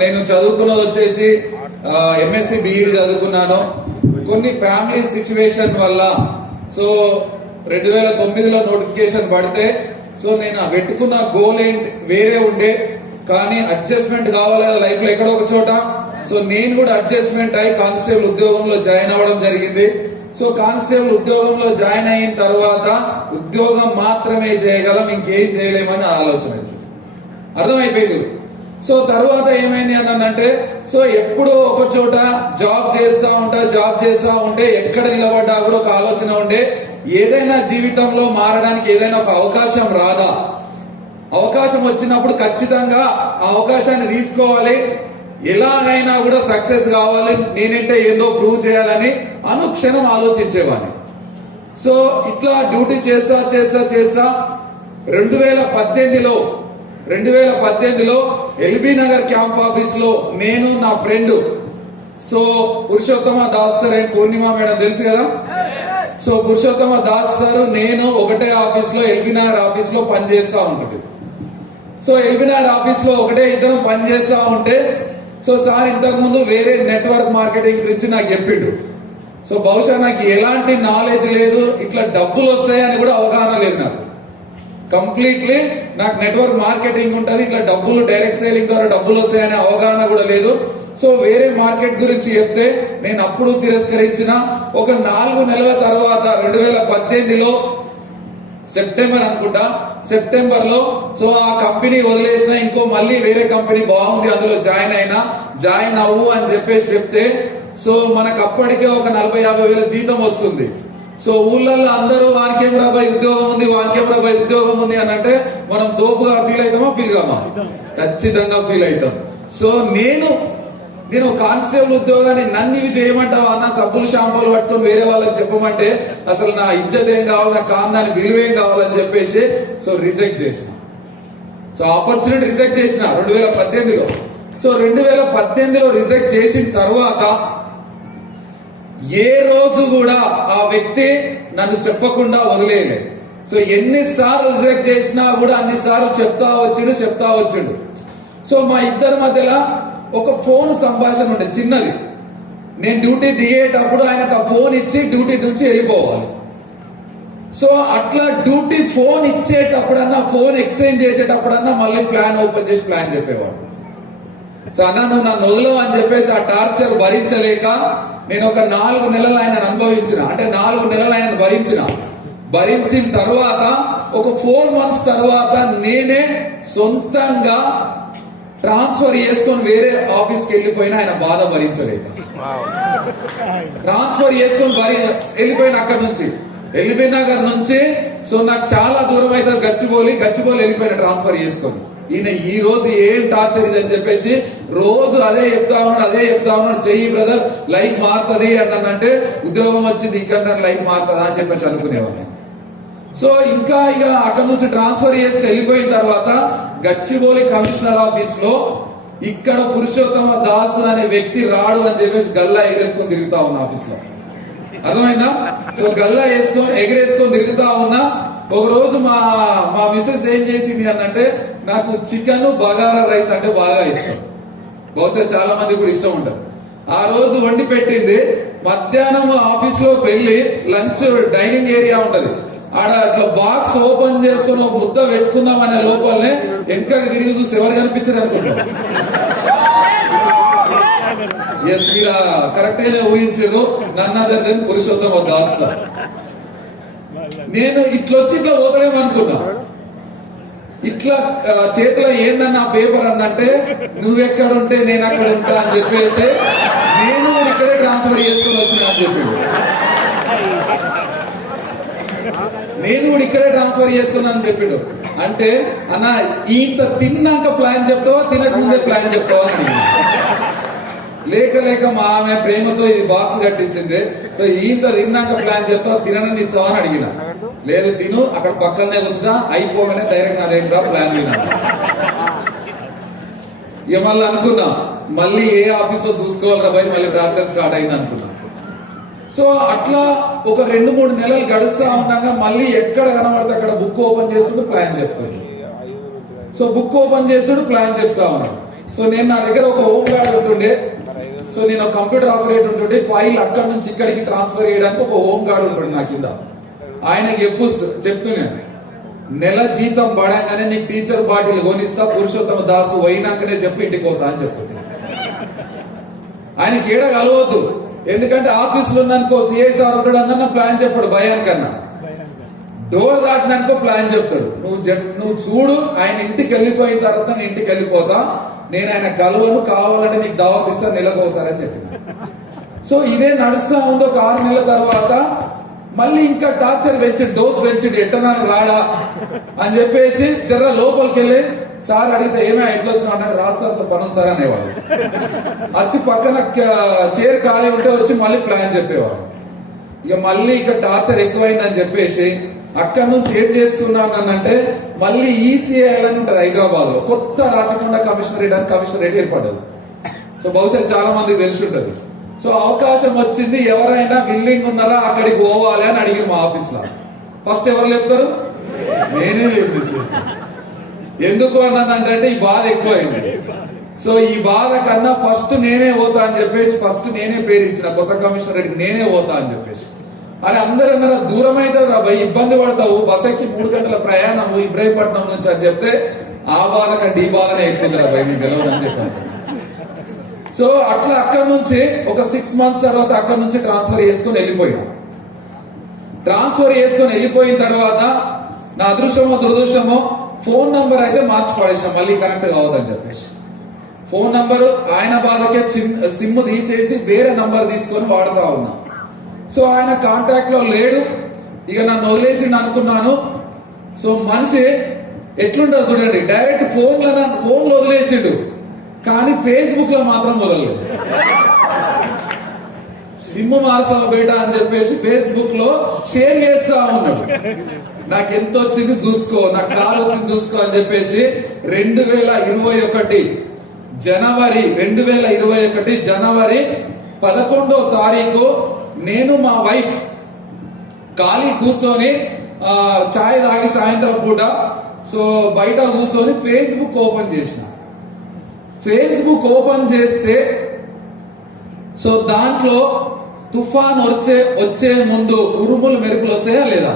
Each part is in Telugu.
నేను చదువుకున్నది వచ్చేసి ఎంఎస్సి బిఈడి చదువుకున్నాను. కొన్ని ఫ్యామిలీ సిచ్యువేషన్ వల్ల సో 2009లో నోటిఫికేషన్ పడితే సో నేను పెట్టుకున్న గోల్ ఏంటి వేరే ఉండే, కానీ అడ్జస్ట్మెంట్ కావాలి కదా లైఫ్ లో ఎక్కడో ఒక చోట. సో నేను కూడా అడ్జస్ట్మెంట్ అయి కానిస్టేబుల్ ఉద్యోగంలో జాయిన్ అవ్వడం జరిగింది. సో కానిస్టేబుల్ ఉద్యోగంలో జాయిన్ అయిన తర్వాత ఉద్యోగం మాత్రమే చేయగలం, ఇంకేం చేయలేమని ఆలోచన అర్థమైపోయింది. సో తర్వాత ఏమైంది అనంటే సో ఎప్పుడో ఒక చోట జాబ్ చేస్తా ఉంటే ఎక్కడ నిలబడ్డా కూడా ఒక ఆలోచన ఉండే, ఏదైనా జీవితంలో మారడానికి ఏదైనా ఒక అవకాశం రాదా, అవకాశం వచ్చినప్పుడు ఖచ్చితంగా ఆ అవకాశాన్ని తీసుకోవాలి, ఎలాగైనా కూడా సక్సెస్ కావాలి, నేనంటే ఏదో ప్రూవ్ చేయాలని అనుక్షణం ఆలోచించేవాడిని. సో ఇట్లా డ్యూటీ చేస్తా 2018లో ఎల్బీ నగర్ క్యాంప్ ఆఫీస్ లో నేను నా friend so Purushottama Das sir and Purnima madam తెలుసు కదా. సో పురుషోత్తమ దాస్ సార్ నేను ఒకటే ఆఫీస్ లో ఎల్బీ నగర్ ఆఫీస్ లో పనిచేస్తా ఉంటుంది. సో ఎల్బీ నగర్ ఆఫీస్ లో ఒకటే ఇద్దరం పనిచేస్తా ఉంటే సో సార్ ఇంతకు ముందు వేరే నెట్వర్క్ మార్కెటింగ్ గురించి నాకు చెప్పిండు. సో బహుశా నాకు ఎలాంటి నాలెడ్జ్ లేదు, ఇట్లా డబ్బులు వస్తాయని కూడా అవగాహన లేదు నాకు. కంప్లీట్లీ నాకు నెట్వర్క్ మార్కెటింగ్ ఉంటుంది, ఇట్లా డబ్బులు డైరెక్ట్ సేలింగ్ ద్వారా డబ్బులు వస్తాయనే అవగాహన కూడా లేదు. సో వేరే మార్కెట్ గురించి చెప్తే నేను అప్పుడు తిరస్కరించిన. ఒక 4 నెలల తర్వాత 2018లో సెప్టెంబర్ అనుకుంటా, సెప్టెంబర్ లో సో ఆ కంపెనీ వదిలేసిన, ఇంకో మళ్ళీ వేరే కంపెనీ బాగుంది అందులో జాయిన్ అవ్వు అని చెప్పేసి చెప్తే సో మనకు అప్పటికే ఒక 40-50 వేల జీతం వస్తుంది. సో ఊళ్ళల్లో అందరూ వానికేం రాబాయి ఉద్యోగం ఉంది అని అంటే మనం తోపుగా ఫీల్ అవుతామా, ఫీల్ కామా? ఖచ్చితంగా ఫీల్ అవుతాం. సో నేను కానిస్టేబుల్ ఉద్యోగాన్ని నన్ను ఇవి చేయమంటావా అన్న, సబ్బులు షాంపూలు పట్టుకుని వేరే వాళ్ళకి చెప్పమంటే అసలు నా ఇజ్జత్ ఏం కావాలి, నా కాందాని విలువేం కావాలని చెప్పేసి సో రిజెక్ట్ చేసిన. సో ఆపర్చునిటీ రిజెక్ట్ చేసిన 2018లో. సో 2018లో రిజెక్ట్ చేసిన తర్వాత ఏ రోజు కూడా ఆ వ్యక్తి నన్ను చెప్పకుండా వదిలేయలేదు. సో ఎన్నిసార్లు రిజెక్ట్ చేసినా కూడా అన్నిసార్లు చెప్తా వచ్చిండు. సో మా ఇద్దరి మధ్యలో ఒక ఫోన్ సంభాషణ ఉండే చిన్నది. నేను డ్యూటీ దిగేటప్పుడు ఆయనకు ఆ ఫోన్ ఇచ్చి డ్యూటీ నుంచి వెళ్ళిపోవాలి. సో అట్లా డ్యూటీ ఫోన్ ఇచ్చేటప్పుడన్నా, ఫోన్ ఎక్స్చేంజ్ చేసేటప్పుడన్నా మళ్ళీ ప్లాన్ ఓపెన్ చేసి ప్లాన్ చెప్పేవాడు. సో అన్న నువ్వు నన్ను వదలవు అని చెప్పేసి ఆ టార్చర్ భరించలేక నేను ఒక 4 నెలలు ఆయనను అనుభవించిన, అంటే 4 నెలలు ఆయనను భరించిన తర్వాత ఒక 4 months తర్వాత నేనే సొంతంగా ట్రాన్స్ఫర్ చేసుకొని వేరే ఆఫీస్కి వెళ్ళిపోయినా ఆయన బాధ భరించలేక ట్రాన్స్ఫర్ చేసుకొని వెళ్ళిపోయిన అక్కడ నుంచి ఎల్బీ నగర్ నుంచి. సో నాకు చాలా దూరం అయితే గచ్చిబౌలి వెళ్ళిపోయిన ట్రాన్స్ఫర్ చేసుకొని. ఈయన ఈ రోజు ఏం టార్చర్ ఇదని చెప్పేసి రోజు అదే చెప్తా ఉన్నాడు, చెయ్యి బ్రదర్ లైఫ్ మారుతుంది అంటే ఉద్యోగం వచ్చింది ఇక్కడ లైఫ్ మారుతుందా అని చెప్పేసి అనుకునేవాడిని. సో ఇంకా ఇక అక్కడ నుంచి ట్రాన్స్ఫర్ చేసి వెళ్ళిపోయిన తర్వాత గచ్చిబౌలి కమిషనర్ ఆఫీస్ లో ఇక్కడ పురుషోత్తమ దాస్ అనే వ్యక్తి రాడు అని చెప్పేసి గల్లా ఎగరేసుకొని తిరుగుతా ఉన్నా ఆఫీస్ లో. అర్థమైందా? సో గల్లా ఎగరేసుకొని తిరుగుతా ఉన్నా. ఒక రోజు మా మిస్సెస్ ఏం చేసింది అనంటే నాకు చికెన్ బగారా రైస్ అంటే బాగా ఇష్టం, బహుశా చాలా మంది కూడా ఇష్టం ఉంటుంది. ఆ రోజు వండి పెట్టింది. మధ్యాహ్నం ఆఫీస్ లోకి వెళ్ళి లంచ్ డైనింగ్ ఏరియా ఉంటది, ఆడ అట్లా బాక్స్ ఓపెన్ చేసుకుని ఒక ముద్ద పెట్టుకుందాం అనే లోపలనే వెనకకి తిరిగి చూసి ఎవరు కనిపించారు అనుకుంటారు. ఎస్ మీరు కరెక్ట్ గానే ఊహించారు, నన్ను అదే పురుషోత్తమ దాస్. నేను ఇట్లా పోతానేమనుకున్నా. ఇట్లా చేతిలో ఏందన్న పేపర్ అన్నంటే నువ్వెక్కడ ఉంటే నేను అక్కడ ఉంటా అని చెప్పేసి నేను ఇక్కడే ట్రాన్స్ఫర్ చేసుకుని వచ్చినా అని చెప్పిండు. నేను కూడా ఇక్కడే ట్రాన్స్ఫర్ చేసుకున్నా అని చెప్పిండు. అంటే అన్న ఇంత తిన్నాక ప్లాన్ చెప్తావా, తినక ముందే ప్లాన్ చెప్తావా అని లేక మా ఆమె ప్రేమతో ఇది బాక్స్ కట్టించింది. ఇంత తిన్నాక ప్లాన్ చెప్తావా, తినని ఇస్తావా అని అడిగిన. లేదు తిను, అక్కడ పక్కనే కూర్చున్నా, అయిపోగానే డైరెక్ట్ నా దగ్గర ప్లాన్ వినా. ఇక మళ్ళీ అనుకున్నా మళ్ళీ ఏ ఆఫీస్ లో చూసుకోవాలరా భయ్, మళ్ళీ టార్చర్ స్టార్ట్ అయింది అనుకున్నా. సో అట్లా ఒక 2-3 నెలలు గడుస్తా ఉన్నాక మళ్ళీ ఎక్కడ కనబడితే అక్కడ బుక్ ఓపెన్ చేస్తుడు ప్లాన్ చెప్తాడు. సో బుక్ ఓపెన్ చేస్తుడు ప్లాన్ చెప్తా ఉన్నాడు. సో నేను నా దగ్గర ఒక హోమ్ గార్డ్ ఉంటుండే, సో నేను కంప్యూటర్ ఆపరేటర్ ఉంటుండే, ఫైల్ అక్కడి నుంచి ఇక్కడికి ట్రాన్స్ఫర్ చేయడానికి ఒక హోమ్ గార్డ్ ఉంటుండే నా కింద. ఆయనకి చెప్తున్నాను, నెల జీతం పడగానే నీకు టీచర్ బాటిల్ కొనిస్తా, పురుషోత్తమ దాసు పోయినాకనే చెప్పి ఇంటికి పోతా అని చెప్తుంది. ఆయనకి ఏడ కలవద్దు, ఎందుకంటే ఆఫీసులో ఉన్నానుకో సిఐ సార్ ఉంటాడు అన్న ప్లాన్ చెప్పాడు, భయానికన్నా డోర్ దాటినానుకో ప్లాన్ చెప్తాడు. నువ్వు చూడు, ఆయన ఇంటికి వెళ్ళిపోయిన తర్వాత నేను ఇంటికి వెళ్ళిపోతా, నేను ఆయన కలవను, కావాలంటే నీకు దావత్ ఇస్తా నెలకు ఒకసారి అని చెప్పిన. సో ఇదే నడుస్తా ఉంది. ఒక 6 నెలల తర్వాత మళ్ళీ ఇంకా టార్చర్ పెంచిండు, డోస్ పెంచిండు, ఎట్టనా రాడా అని చెప్పేసి జర లోపలికి వెళ్ళి సార్ అడిగితే ఏమైనా ఎట్లా వచ్చినా అంటే రాష్ట్రాలతో పనులు సార్ అనేవాడు. వచ్చి పక్కన చైర్ ఖాళీ ఉంటే వచ్చి మళ్ళీ ప్లాన్ చెప్పేవాడు. ఇక మళ్ళీ ఇక్కడ టార్చర్ ఎక్కువైందని చెప్పేసి అక్కడి నుంచి ఏం చేసుకున్నానంటే మళ్ళీ ఈసీఐ అని ఉంటుంది హైదరాబాద్ లో, కొత్త రాచకొండ కమిషనరేట్ అని కమిషనరేట్ ఏర్పడ్డది. సో బహుశా చాలా మందికి తెలిసి ఉంటుంది. సో అవకాశం వచ్చింది, ఎవరైనా బిల్డింగ్ ఉన్నారా అక్కడికి పోవాలి అని అడిగిన మా ఆఫీస్ లో. ఫస్ట్ ఎవరు చెప్తారు? నేనే చెప్పించు. ఎందుకు అన్నదంటే ఈ బాధ ఎక్కువైంది. సో ఈ బాధ కన్నా ఫస్ట్ నేనే పోతా అని చెప్పేసి ఫస్ట్ నేనే పేరు ఇచ్చిన కొత్త కమిషనరేట్కి, నేనే పోతా అని చెప్పేసి. అని అందరూ అన్నారు దూరం అయితే రాబాయి, ఇబ్బంది పడతావు, బస్ ఎక్కి 3 గంటల ప్రయాణము ఇబ్రాహీంపట్నం నుంచి అని చెప్తే ఆ బాధ కంటే ఈ బాధనే ఎక్కువ రాబాయి మీకు గెలవని చెప్పాను. సో అట్లా అక్కడ నుంచి ఒక 6 months తర్వాత అక్కడ నుంచి ట్రాన్స్ఫర్ చేసుకుని వెళ్ళిపోయాం. ట్రాన్స్ఫర్ చేసుకుని వెళ్ళిపోయిన తర్వాత నా అదృష్టమో దురదృష్టమో ఫోన్ నంబర్ అయితే మార్చి పడేసాం, మళ్ళీ కనెక్ట్ కావద్దని చెప్పేసి. ఫోన్ నంబర్ ఆయన బాధకే సిమ్ తీసేసి వేరే నంబర్ తీసుకొని వాడుతా ఉన్నా. సో ఆయన కాంటాక్ట్ లో లేడు, ఇక నన్ను వదిలేసిండు అనుకున్నాను. సో మనిషి ఎట్లుంటో చూడండి, డైరెక్ట్ ఫోన్ లో వదిలేసిండు, కానీ ఫేస్బుక్ లో మాత్రం వదలలేదు. సిమ్ మార్చావు బేటా అని చెప్పేసి ఫేస్బుక్ లో షేర్ చేస్తా ఉన్నాడు. నాకు ఎంత వచ్చింది చూసుకో, నాకు కాల్ వచ్చింది చూసుకో అని చెప్పేసి 2021 జనవరి 11వ తారీఖు నేను మా వైఫ్ ఖాళీ కూర్చొని చాయ్ తాగి సాయంత్రం పూట సో బయట కూర్చొని ఫేస్బుక్ ఓపెన్ చేసిన. ఫేస్బుక్ ఓపెన్ చేస్తే సో దాంట్లో తుఫాన్ వచ్చే ముందు ఉరుములు మెరుపులు వస్తాయా లేదా,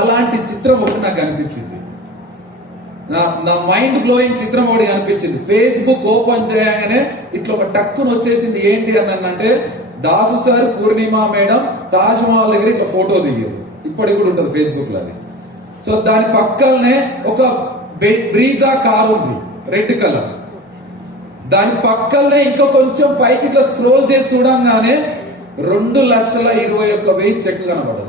అలాంటి చిత్రం ఒకటి నాకు కనిపించింది. నా మైండ్ బ్లోయింగ్ చిత్రం ఒకటి కనిపించింది. ఫేస్బుక్ ఓపెన్ చేయగానే ఇట్లా ఒక టక్కున వచ్చేసింది. ఏంటి అని అంటే దాసు సార్, పూర్ణిమ మేడం తాజ్ మహల్ దగ్గర ఇట్లా ఫోటో దిగారు, ఇప్పటికి కూడా ఉంటుంది ఫేస్బుక్ లో అది. సో దాని పక్కనే ఒక బ్రీజా కార్ ఉంది రెడ్ కలర్, దాని పక్కనే ఇంకా కొంచెం పైకి ఇట్లా స్క్రోల్ చేసి చూడంగానే 2,21,000 చెక్లు కనబడదు.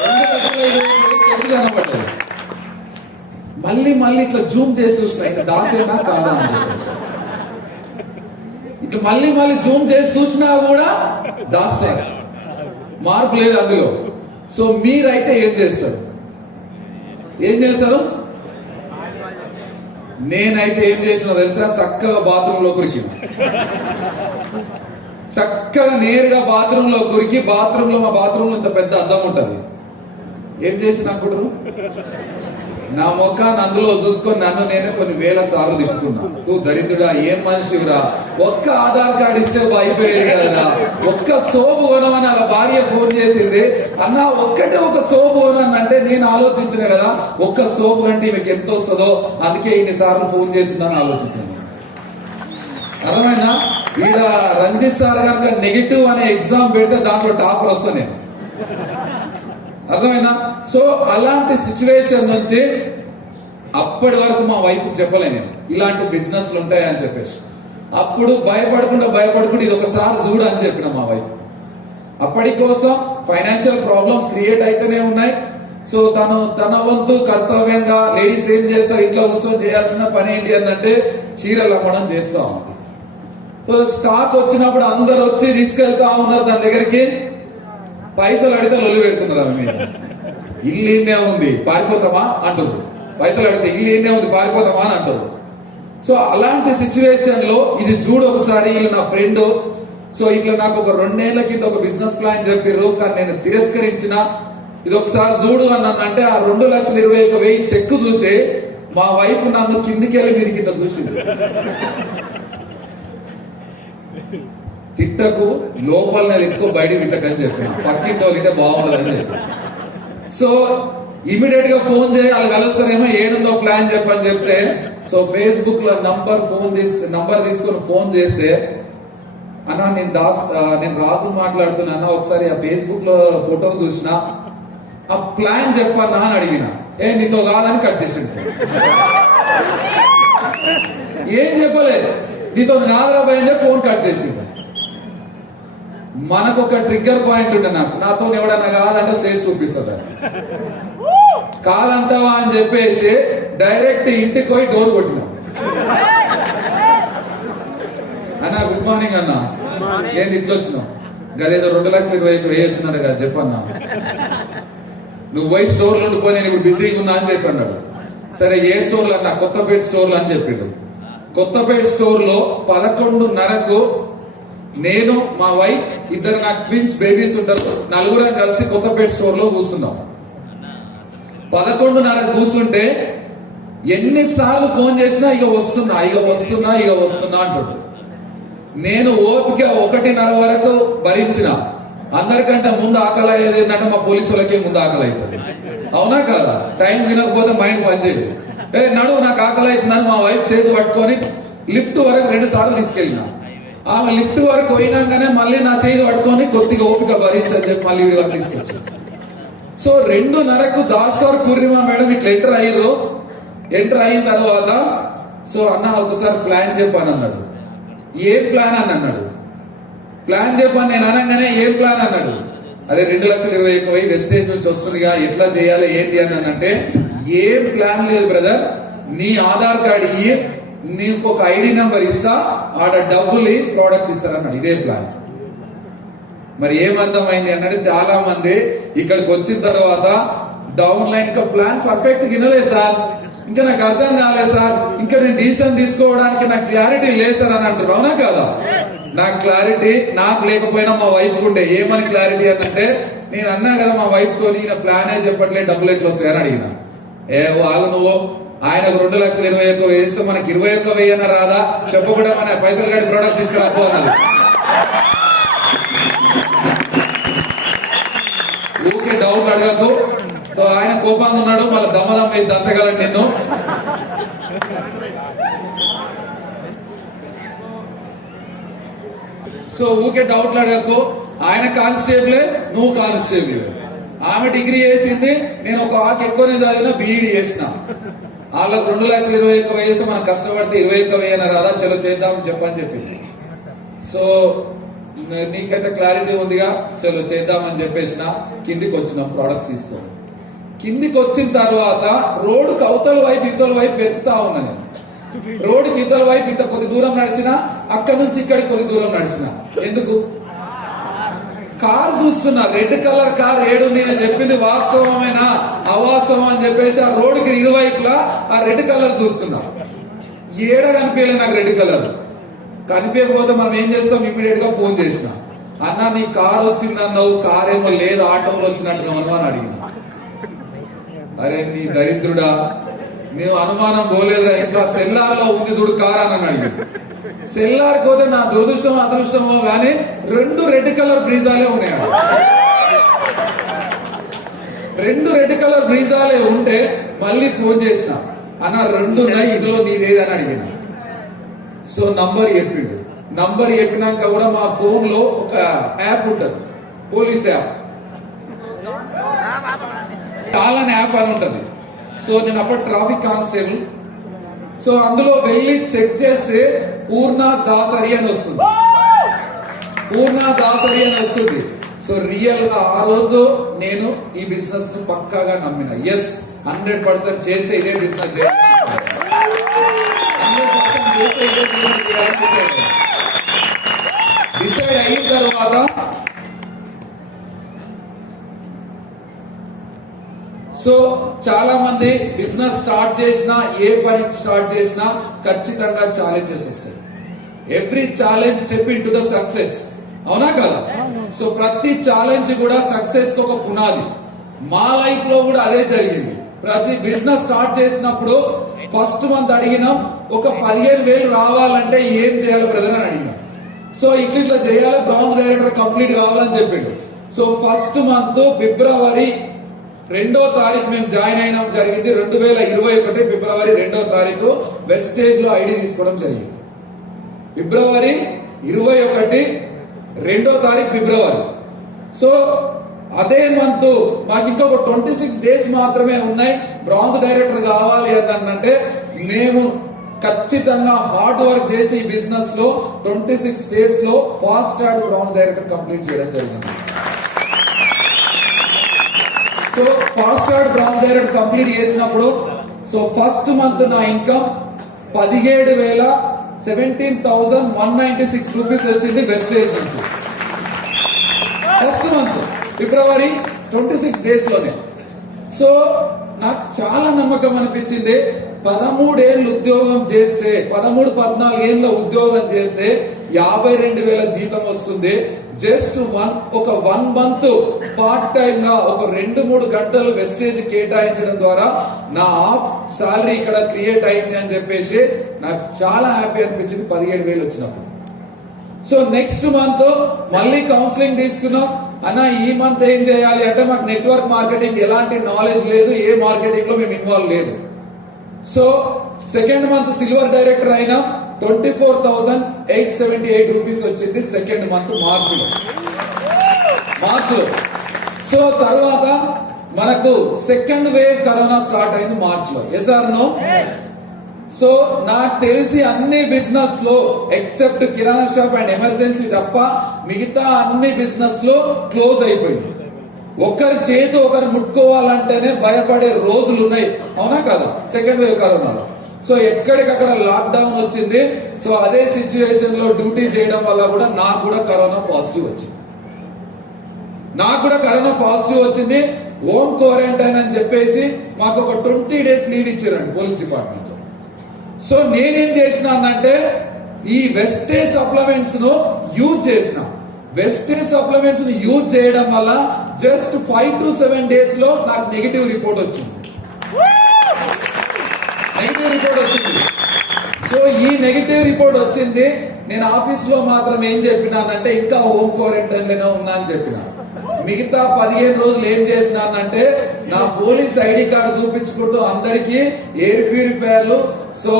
2,21,000 చెక్లు కనబడ్డాయి. మళ్ళీ ఇట్లా జూమ్ చేసి చూసిన, ఇక దాసేనా కాదా అని చెప్పేసి ఇట్లా మళ్ళీ జూమ్ చేసి చూసినా కూడా దాస్తారు, మార్పు లేదు అందులో. సో మీరైతే ఏం చేస్తారు? నేనైతే ఏం చేసినా తెలుసా, చక్కగా బాత్రూమ్ లో కురికి, చక్కగా నేరుగా బాత్రూమ్ లో కురికి, బాత్రూమ్ లో మా బాత్రూమ్ లో ఇంత పెద్ద అద్దం ఉంటది. ఏం చేసినప్పుడు నా ముఖాన్ని అందులో చూసుకొని నన్ను నేనే కొన్ని వేల సార్లు తిప్పుకున్నా. తూ దరిద్రుడా, ఏం మనిషిరా, ఒక్క ఆధార్ కార్డు ఇస్తే అయిపోయేది కదా, ఒక్క సోపు కొనమని అలా భార్య ఫోన్ చేసింది. అన్న ఒక్కటే ఒక సోపు కొనంటే నేను ఆలోచించిన కదా, ఒక్క సోపు కంటే మీకు ఎంత వస్తుందో, అందుకే ఇన్నిసార్లు ఫోన్ చేసిందని ఆలోచించాను. అర్థమైందా? ఈడ రంజిత్ సార్ కనుక నెగిటివ్ అనే ఎగ్జామ్ పెడితే దాంట్లో టాపర్ వస్తా నేను. అర్థమైనా? సో అలాంటి సిచ్యువేషన్ నుంచి అప్పటి వరకు మా వైఫ్ చెప్పలేను ఇలాంటి బిజినెస్లు ఉంటాయని చెప్పేసి. అప్పుడు భయపడకుండా ఇది ఒకసారి చూడు అని చెప్పిన మా వైఫ్. అప్పటి కోసం ఫైనాన్షియల్ ప్రాబ్లమ్స్ క్రియేట్ అయితేనే ఉన్నాయి. సో తన వంతు కర్తవ్యంగా లేడీస్ ఏం చేస్తారు, ఇంట్లో కూర్చొని చేయాల్సిన పని ఏంటి అంటే చీరలు అమ్మడం చేస్తా ఉంది. సో స్టాక్ వచ్చినప్పుడు అందరు వచ్చి తీసుకెళ్తా ఉన్నారు దాని దగ్గరికి. పైసలు అడిగితే లొల్లి పెడుతున్నారు ఆమె మీద. ఇల్లు ఈయనే ఉంది పారిపోతామా అంటారు, పైసలు అడిగితే ఇల్లు ఈయనే ఉంది పారిపోతామా అని అంటారు. సో అలాంటి సిచ్యువేషన్ లో ఇది చూడు ఒకసారి, వీళ్ళు నా ఫ్రెండ్. సో ఇట్లా నాకు ఒక 2 ఏళ్ల కింద ఒక బిజినెస్ ప్లాన్ చెప్పారు, కానీ నేను తిరస్కరించిన. ఇది ఒకసారి చూడు అన్నంటే ఆ 2,21,000 చెక్ చూసి మా వైఫ్ నన్ను కిందికి వెళ్ళి మీదికి ఇట్లా చూసింది. తిట్టకు, లోపల ఎక్కువ బయట తిట్టకని చెప్పిన, పక్కింటి వాళ్ళంటే బాగుండదని చెప్పి. సో ఇమీడియట్ గా ఫోన్ చేయి, వాళ్ళు కలుస్తారేమో, ఏడుందో ప్లాన్ చెప్పని చెప్తే, సో ఫేస్బుక్ లో నంబర్ తీసుకొని ఫోన్ చేస్తే, అన్నా నేను రాజు మాట్లాడుతున్నా అన్న, ఒకసారి ఆ ఫేస్బుక్ లో ఫోటో చూసిన, ఆ ప్లాన్ చెప్పన్నా అని అడిగిన. నీతో కాదని కట్ చేసిండు. ఏం చెప్పలేదు, నీతో కాదురా భయ అని ఫోన్ కట్ చేసిండు. మనకు ఒక ట్రిగ్గర్ పాయింట్ ఉండే, నాతో ఎవడన్నా కాదంటే స్టేజ్ చూపిస్తాడు. కాదంటావా అని చెప్పేసి డైరెక్ట్ ఇంటికి పోయి డోర్ కొట్టినాం. అన్నా గుడ్ మార్నింగ్ అన్నా, ఏంది ఇట్లా వచ్చినావు? గదేదో 2,20,000 వేయొచ్చినాడు కదా చెప్పన్నా. నువ్వు పోయి స్టోర్లో ఉండిపోయి నేను ఇప్పుడు బిజీగా ఉన్నా అని చెప్పన్నాడు. సరే ఏ స్టోర్లు అన్నా? కొత్తపేట స్టోర్లు అని చెప్పిండు. కొత్తపేట స్టోర్ లో 11:30కు నేను, మా వైఫ్, ఇద్దరు నాకు ట్విన్స్ బేబీస్ ఉంటారు, నలుగురం కలిసి కొత్తపేట స్టోర్ లో కూర్చున్నాం. 11:30 కూర్చుంటే ఎన్నిసార్లు ఫోన్ చేసినా ఇక వస్తున్నా అంటాడు. నేను ఓపిక 1:30 వరకు భరించిన. అందరికంటే ముందు ఆకలి అయ్యేది ఏంటంటే మా పోలీసులకే ముందు ఆకలి అవుతుంది. అవునా కదా? టైం తినకపోతే మైండ్ పనిచేయదు. నడువు నాకు ఆకలి అవుతుందని మా వైఫ్ చేతి పట్టుకొని లిఫ్ట్ వరకు 2 సార్లు తీసుకెళ్ళిన. ఆమె లిఫ్ట్ వరకు పోయినాకనే మళ్ళీ నా చేతి పట్టుకొని కొద్దిగా ఓపిక భరించని చెప్పి మళ్ళీ వీడియో తీసుకొచ్చాను. సో 2:30కు దాసర్ పూర్ణిమ మేడం ఇట్లా ఎంటర్ అయిన తర్వాత, సో అన్న ఒకసారి ప్లాన్ చెప్పాను అన్నాడు. ఏ ప్లాన్ అని అన్నాడు. ప్లాన్ చెప్పాను నేను అనగానే ఏం ప్లాన్ అన్నాడు. అదే 2,20,000 వెస్టేజ్ నుంచి వస్తుందిగా, ఎట్లా చేయాలి ఏంటి అని అంటే, ఏం ప్లాన్ లేదు బ్రదర్, నీ ఆధార్ కార్డు ఇయ్యి, నీకు ఒక ఐడి నెంబర్ ఇస్తా, ఆడ డబ్బులు ప్రోడక్ట్స్ ఇస్తారన్నాడు. ఇదే ప్లాన్. మరి ఏమర్థమైంది అన్నాడు, చాలా మంది ఇక్కడికి వచ్చిన తర్వాత డౌన్ లైన్ ఇంకా ప్లాన్ పర్ఫెక్ట్ వినలేదు సార్, ఇంకా నాకు అర్థం కాలేదు సార్, ఇంకా నేను డిసిషన్ తీసుకోవడానికి నాకు క్లారిటీ లేదు సార్ అని అంటారు. అవునా కదా? నాకు క్లారిటీ నాకు లేకపోయినా మా వైఫ్ ఉండే. ఏమని క్లారిటీ అంటే, నేను అన్నా కదా మా వైఫ్ తో, ఈయన ప్లానే చెప్పట్లేదు, డబ్బులు ఎట్లా వస్తాయని అడిగిన. ఆగు నువ్వు, ఆయనకు 2,20,000 వేస్తే మనకి 21,000 రాదా చెప్పకుండా మన పైసలు కట్టి ప్రోడక్ట్ తీసుకురాపో అన్నది. ఊకే డౌట్ అడగద్దు. సో ఆయన కోపంగా ఉన్నాడు, మళ్ళీ దమ్మదమ్మ దంచగలడు నిన్ను. సో ఊకే డౌట్లు అడగకు. ఆయన కానిస్టేబులే, నువ్వు కానిస్టేబుల్. ఆమె డిగ్రీ చేసింది, నేను ఒక ఆకు ఎక్కువనే చదివిన, బీఈడి చేసిన. వాళ్ళకు 2,20,000 వేస్తే మనం కష్టపడితే 21,000 రాదా, చలో చేద్దామని చెప్పని చెప్పింది. సో నీకంటే క్లారిటీ ఉందిగా, చలో చేద్దామని చెప్పేసిన. కిందికి వచ్చినాం ప్రోడక్ట్స్ తీసుకొని. కిందికి వచ్చిన తర్వాత రోడ్డుకి అవతల వైపు ఇవతల వైపు వెతుకుతా ఉన్నా నేను. రోడ్డుకి ఇవతల వైపు ఇంత కొద్ది దూరం నడిచిన, అక్కడ నుంచి ఇక్కడికి కొద్ది దూరం నడిచిన. ఎందుకు? కార్ చూస్తున్నా, రెడ్ కలర్ కార్ ఏడుంది. నేను చెప్పింది వాస్తవమైన అవాస్తవం అని చెప్పేసి ఆ రోడ్డుకి ఇరువైపులా ఆ రెడ్ కలర్ చూస్తున్నా. ఏడ కనిపించలే నాకు రెడ్ కలర్. కనిపించకపోతే మనం ఏం చేస్తాం, ఇమీడియట్ గా ఫోన్ చేసిన. అన్న నీ కార్ వచ్చిందన్నావు, కార్ ఏమో లేదు, ఆటోలో వచ్చినట్టు అనుమానం అడిగిన. అరే నీ దరిద్రుడా, నీవు అనుమానం పోలేదురా, ఇంకా సెల్లార్ లో ఉంది చూడు కార్ అని అడిగి. సెల్లార్కి పోతే నా దురదృష్టమో అదృష్టమో గానీ 2 రెడ్ కలర్ బ్రీజాలే ఉన్నాయి. 2 రెడ్ కలర్ బ్రీజాలే ఉంటే మళ్ళీ ఫోన్ చేసిన, అన్న 2 ఉన్నాయి, ఇందులో నీదేదని అడిగిన. సో నంబర్ చెప్పిండు. నంబర్ చెప్పినాక కూడా మా ఫోన్ లో ఒక యాప్ ఉంటుంది, పోలీస్ యాప్, చాలా యాప్ అని ఉంటది. సో నేను అప్పుడు ట్రాఫిక్ కానిస్టేబుల్. సో అందులో వెళ్ళి చెక్ చేస్తే పూర్ణ దాసరి అని వస్తుంది. సో రియల్ గా ఆ రోజు నేను ఈ బిజినెస్ ను పక్కాగా నమ్మిన. ఎస్ 100% చేస్తే ఇదే బిజినెస్ చేయాలి, 100% చేస్తే ఇదే బిజినెస్ చేయాలని డిసైడ్ అయిన తర్వాత సో చాలా మంది బిజినెస్ స్టార్ట్ చేసినా, ఏ పని స్టార్ట్ చేసినా ఖచ్చితంగా ఛాలెంజెస్ వస్తాయి. Every challenge step in to the success. అవునా కదా? సో ప్రతి ఛాలెంజ్ కూడా సక్సెస్ కు ఒక పునాది. మా లైఫ్ లో కూడా అదే జరిగింది. ప్రతి బిజినెస్ స్టార్ట్ చేసినప్పుడు ఫస్ట్ మంత్ అడిగినాం, ఒక 15,000 రావాలంటే ఏం చేయాలి బ్రదర్ అని అడిగినాం. సో ఇట్లా చేయాలి, బ్రాంజ్ డైరెక్టర్ కంప్లీట్ కావాలని చెప్పిండు. సో ఫస్ట్ మంత్ ఫిబ్రవరి 2వ తారీఖు మేము జాయిన్ అయినాం జరిగింది. 2021 ఫిబ్రవరి 2వ తారీఖు వెస్టేజ్ లో ఐడి తీసుకోవడం జరిగింది. ఫిబ్రవరి 21 2వ తారీఖు ఫిబ్రవరి. సో అదే మంత్ మాకు ఇంకొక 26 డేస్ మాత్రమే ఉన్నాయి బ్రాంజ్ డైరెక్టర్ కావాలి అని అంటే, మేము ఖచ్చితంగా హార్డ్ వర్క్ చేసి ఈ బిజినెస్ లో 26 డేస్ లో fast track bronze director complete చేయడం జరిగింది. So fast track bronze director complete చేసినప్పుడు సో ఫస్ట్ మంత్ నా ఇన్కమ్ 17,196 రూపీస్ వచ్చింది వెస్టేజ్ నుంచి. ఫస్ట్ మంత్ ఫిబ్రవరి 26 డేస్ లోనే. సో నాకు చాలా నమ్మకం అనిపించింది. 13 ఏళ్ళు ఉద్యోగం చేస్తే, 13-14 ఏళ్ళ ఉద్యోగం చేస్తే 52,000 జీతం వస్తుంది. జస్ట్ ఒక 1 మంత్ పార్ట్ టైం గా ఒక 2-3 గంటలు వెస్టేజ్ కేటాయించడం ద్వారా నా హాఫ్ సాలరీ ఇక్కడ క్రియేట్ అయింది అని చెప్పేసి నాకు చాలా హ్యాపీ అనిపించింది 17,000 వచ్చినప్పుడు. సో నెక్స్ట్ మంత్ మళ్ళీ కౌన్సిలింగ్ తీసుకున్నాం. అన్న ఈ మంత్ ఏం చేయాలి అంటే, మాకు నెట్వర్క్ మార్కెటింగ్ ఎలాంటి నాలెడ్జ్ లేదు, ఏ మార్కెటింగ్ లో మేము ఇన్వాల్వ్ లేదు. So second month silver director అయినా 24,878 రూపీస్ వచ్చింది సెకండ్ మంత్ మార్చిలో. సో తర్వాత మనకు సెకండ్ వేవ్ కరోనా స్టార్ట్ అయింది మార్చిలో. Yes or no? సో నాకు తెలిసి అన్ని బిజినెస్ లో except kirana shop and emergency తప్ప మిగతా అన్ని బిజినెస్ లో క్లోజ్ అయిపోయింది. ఒకరి చేతి ఒకరు ముట్టుకోవాలంటేనే భయపడే రోజులు ఉన్నాయి, అవునా కదా? సెకండ్ వేవ్ కరోనాలో. సో ఎక్కడికక్కడ లాక్ డౌన్ వచ్చింది. సో అదే సిచ్యువేషన్ లో డ్యూటీ చేయడం వల్ల కూడా నాకు కూడా కరోనా పాజిటివ్ వచ్చింది. హోమ్ క్వారంటైన్ అని చెప్పేసి మాకు ఒక 20 డేస్ లీవ్ ఇచ్చారండి పోలీస్ డిపార్ట్మెంట్. సో నేనేం చేసినానంటే ఈ వెస్టేజ్ సప్లిమెంట్స్ ను యూజ్ చేసిన. వెస్టేజ్ సప్లిమెంట్స్ ను యూజ్ చేయడం వల్ల జస్ట్ 5 to 7 డేస్ లో నాకు నెగిటివ్ రిపోర్ట్ వచ్చింది. సో ఈ నెగిటివ్ రిపోర్ట్ వచ్చింది. నేను ఆఫీస్ లో మాత్రం ఏం చెప్పినానంటే, ఇంకా హోమ్ క్వారంటైన్ లోనే ఉన్నా అని చెప్పిన. మిగతా 15 రోజులు ఏం చేసినానంటే, నా పోలీస్ ఐడి కార్డు చూపించుకుంటూ అందరికి ఎయిర్ ప్యూరిఫైయర్లు, సో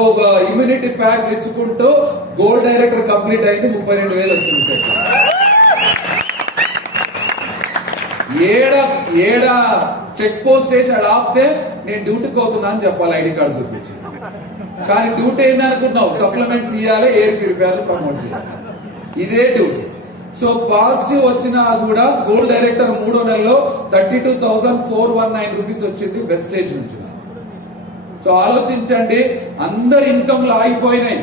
ఇమ్యూనిటీ ప్యాక్ ఇచ్చుకుంటూ గోల్డ్ డైరెక్టర్ కంప్లీట్ అయింది. 32,000 వచ్చింది. ఏడ చెక్ పోస్ట్ వేసి అక్కడ ఆపితే నేను డ్యూటీకి అవుతున్నా అని చెప్పాలి ఐడి కార్డు చూపించి. కానీ డ్యూటీ ఏంది అనుకుంటున్నావు? సప్లిమెంట్స్ ఇవ్వాలి, ఎయిర్ ప్యూరిఫైయర్లు ప్రమోట్ చేయాలి, ఇదే డ్యూటీ. సో పాజిటివ్ వచ్చినా కూడా గోల్డ్ డైరెక్టర్ 3వ నెలలో 32,419 రూపీస్ వచ్చింది వెస్టేజ్ నుంచి. సో ఆలోచించండి, అందరి ఇన్కమ్లు ఆగిపోయినాయి.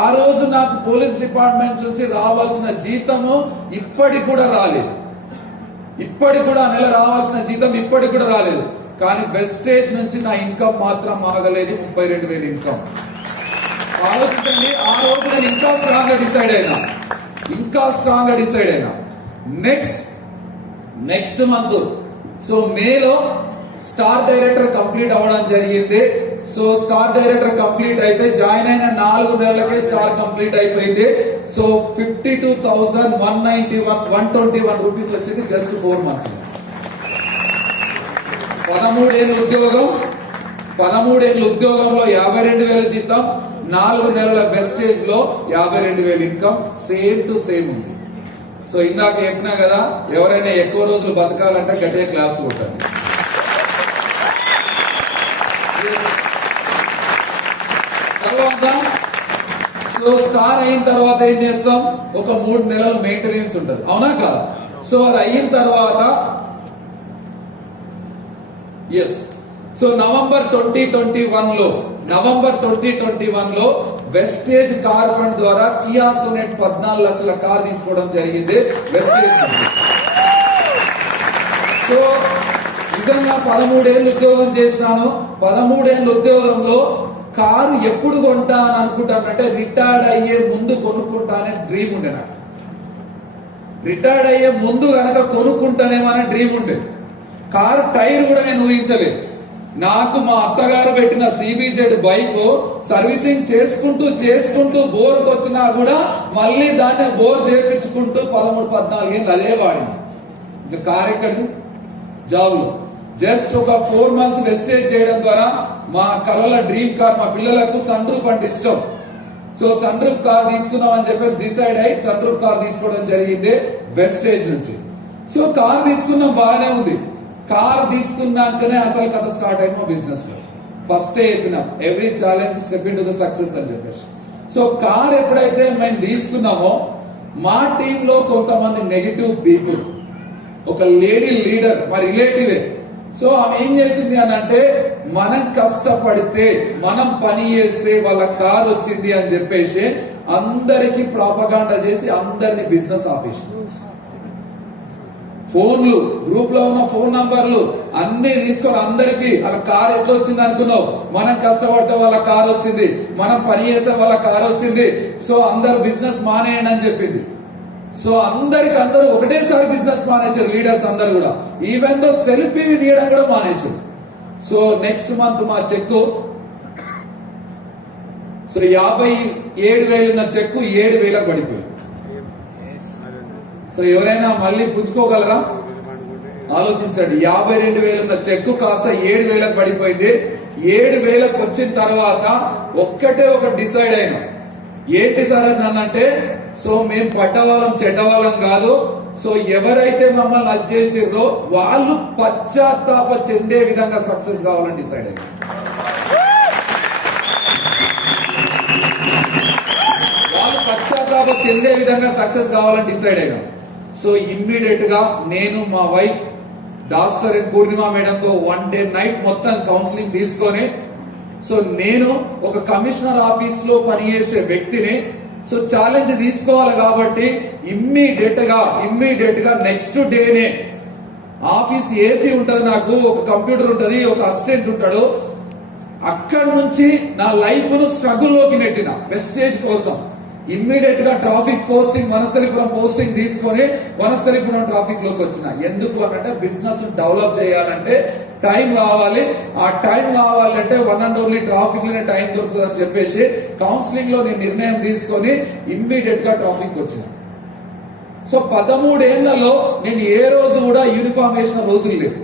ఆ రోజు నాకు పోలీస్ డిపార్ట్మెంట్ నుంచి రావాల్సిన జీతము ఇప్పటికి కూడా రాలేదు. నెల రావాల్సిన జీతం ఇప్పటికి కూడా రాలేదు. కానీ వెస్టేజ్ నుంచి నా ఇన్కమ్ మాత్రం ఆగలేదు. 32,000 ఇన్కమ్. ఆలోచించండి, ఆ రోజు నేను ఇంకా స్ట్రాంగ్ గా డిసైడ్ అయినా. నెక్స్ట్ మంత్ సో మేలో స్టార్ డైరెక్టర్ కంప్లీట్ అవ్వడం జరిగింది. సో స్టార్ డైరెక్టర్ కంప్లీట్ అయితే జాయిన్ అయిన 4 నెలలకే స్టార్ కంప్లీట్ అయిపోయింది. సో 52,121 రూపీస్ వచ్చింది జస్ట్ 4 మంత్స్. 13 ఏళ్ళ ఉద్యోగంలో 52,000 జీతం, 4 నెలల వెస్టేజ్ లో 52,000 ఇన్కమ్. సేమ్ టు సేమ్ ఉంది. సో ఇందాక చెప్పినా కదా, ఎవరైనా ఎక్కువ రోజులు బతకాలంటే గట్టిగా క్లాప్స్ కొట్టాలి. తర్వాత సో స్టార్ అయిన తర్వాత ఏం చేస్తాం? ఒక 3 నెలలు మెయింటెనెన్స్ ఉంటుంది, అవునా కాదా? సో అది అయిన తర్వాత సో నవంబర్ 2021 లో వెస్టేజ్ కార్ ఫండ్ ద్వారా కియా సోనెట్ 14 లక్షల కార్ తీసుకోవడం జరిగింది వెస్టేజ్ నుంచి. సో నిజంగా 13 ఏళ్ళు ఉద్యోగం చేసినాను. 13 ఏళ్ళ ఉద్యోగంలో కారు ఎప్పుడు కొంటా అని అనుకుంటానంటే, రిటైర్డ్ అయ్యే ముందు కొనుక్కుంటానే డ్రీమ్ ఉండే నాకు. రిటైర్డ్ అయ్యే ముందు కనుక కొనుక్కుంటానేమో అనే డ్రీమ్ ఉండే. కారు టైర్ కూడా నేను ఊహించలేదు. నాకు మా అత్తగారు పెట్టిన సిబిజెడ్ బైక్ సర్వీసింగ్ చేసుకుంటూ చేసుకుంటూ బోర్కు వచ్చినా కూడా మళ్ళీ దాన్ని బోర్ చేయించుకుంటూ 13-14 ఏళ్ళు అదే వాడింది. ఇంకా కార్ ఎక్కడిది? జాబ్ లో జస్ట్ ఒక 4 months వెస్టేజ్ చేయడం ద్వారా మా కలల డ్రీమ్ కార్, మా పిల్లలకు సన్ రూఫ్ అంటే ఇష్టం. సో సన్ రూఫ్ కార్ తీసుకున్నాం అని చెప్పేసి డిసైడ్ అయ్యి సన్ రూఫ్ కార్ తీసుకోవడం జరిగింది వెస్టేజ్ నుంచి. సో కార్ తీసుకున్నాం, బాగానే ఉంది. కార్ తీసుకున్నాకనే అసలు కథ స్టార్ట్ అయింది మా బిజినెస్ లో. ఫస్ట్ చెప్పినాం every challenge step in to the success అని చెప్పేసి. సో కార్ ఎప్పుడైతే మేము తీసుకున్నామో మా టీమ్ లో కొంతమంది నెగిటివ్ పీపుల్, ఒక లేడీ లీడర్ మా రిలేటివే. సో ఆమె ఏం చేసింది అని అంటే, మనం కష్టపడితే మనం పని చేస్తే వాళ్ళ కార్ వచ్చింది అని చెప్పేసి అందరికి ప్రాపగాండా చేసి అందరిని బిజినెస్ ఆపేసింది. ఫోన్లు, గ్రూప్ లో ఉన్న ఫోన్ నంబర్లు అన్ని తీసుకొని అందరికి అలా కార్ ఎట్లా వచ్చింది అనుకున్నావు, మనం కష్టపడితే వాళ్ళ కార్ వచ్చింది, మనం పని చేసే వాళ్ళ కార్ వచ్చింది, సో అందరు బిజినెస్ మానేయండి అని చెప్పింది. సో అందరు ఒకటేసారి బిజినెస్ మానేశారు లీడర్స్ అందరు కూడా. ఈవెన్ దో సెల్ఫీ తీయడం కూడా మానేశారు. సో నెక్స్ట్ మంత్ మా చెక్కు, సో 57,000 ఉన్న చెక్కు 7,000 పడిపోయింది. సో ఎవరైనా మళ్ళీ పుచ్చుకోగలరా? ఆలోచించండి. 52,000 ఉన్న చెక్కు కాస్త 7,000 పడిపోయింది. 7,000 వచ్చిన తర్వాత ఒక్కటే ఒక డిసైడ్ అయినా, ఏంటి సార్ అనంటే, సో మేము పడ్డవాళ్ళం చెడ్డవాళ్ళం కాదు, సో ఎవరైతే మమ్మల్ని అది చేసిర్రో వాళ్ళు పశ్చాత్తాప చెందే విధంగా సక్సెస్ కావాలని డిసైడ్ అయ్యారు. వాళ్ళు పశ్చాత్తాప చెందే విధంగా సక్సెస్ కావాలని డిసైడ్ అయ్యారు. సో ఇమ్మీడియట్ గా నేను, మా వైఫ్ డాక్టర్ పూర్ణిమ మేడంతో 1 day night మొత్తం కౌన్సిలింగ్ తీసుకొని, సో నేను ఒక కమిషనర్ ఆఫీస్ లో పనిచేసే వ్యక్తిని, సో ఛాలెంజ్ తీసుకోవాలి కాబట్టి ఇమ్మీడియట్ గా నెక్స్ట్ డేనే ఆఫీస్ ఏసీ ఉంటది, నాకు ఒక కంప్యూటర్ ఉంటది, ఒక అసిస్టెంట్ ఉంటాడు, అక్కడి నుంచి నా లైఫ్ ను స్ట్రగుల్ లోకి నెట్టిన వెస్టేజ్ కోసం. ఇమ్మీడియట్ గా ట్రాఫిక్ పోస్టింగ్, వనస్థలిపురం పోస్టింగ్ తీసుకొని వనస్థలిపురం ట్రాఫిక్ లోకి వచ్చిన. ఎందుకు అనంటే బిజినెస్ డెవలప్ చేయాలంటే టైం కావాలి. ఆ టైం కావాలంటే వన్ అండ్ ఓన్లీ ట్రాఫిక్ లోనే టైం దొరుకుతుంది అని చెప్పేసి కౌన్సిలింగ్ లో నేను నిర్ణయం తీసుకొని ఇమ్మీడియట్ గా ట్రాఫిక్ వచ్చిన. సో 13 ఏళ్లలో నేను ఏ రోజు కూడా యూనిఫామ్ వేసిన రోజులు లేవు,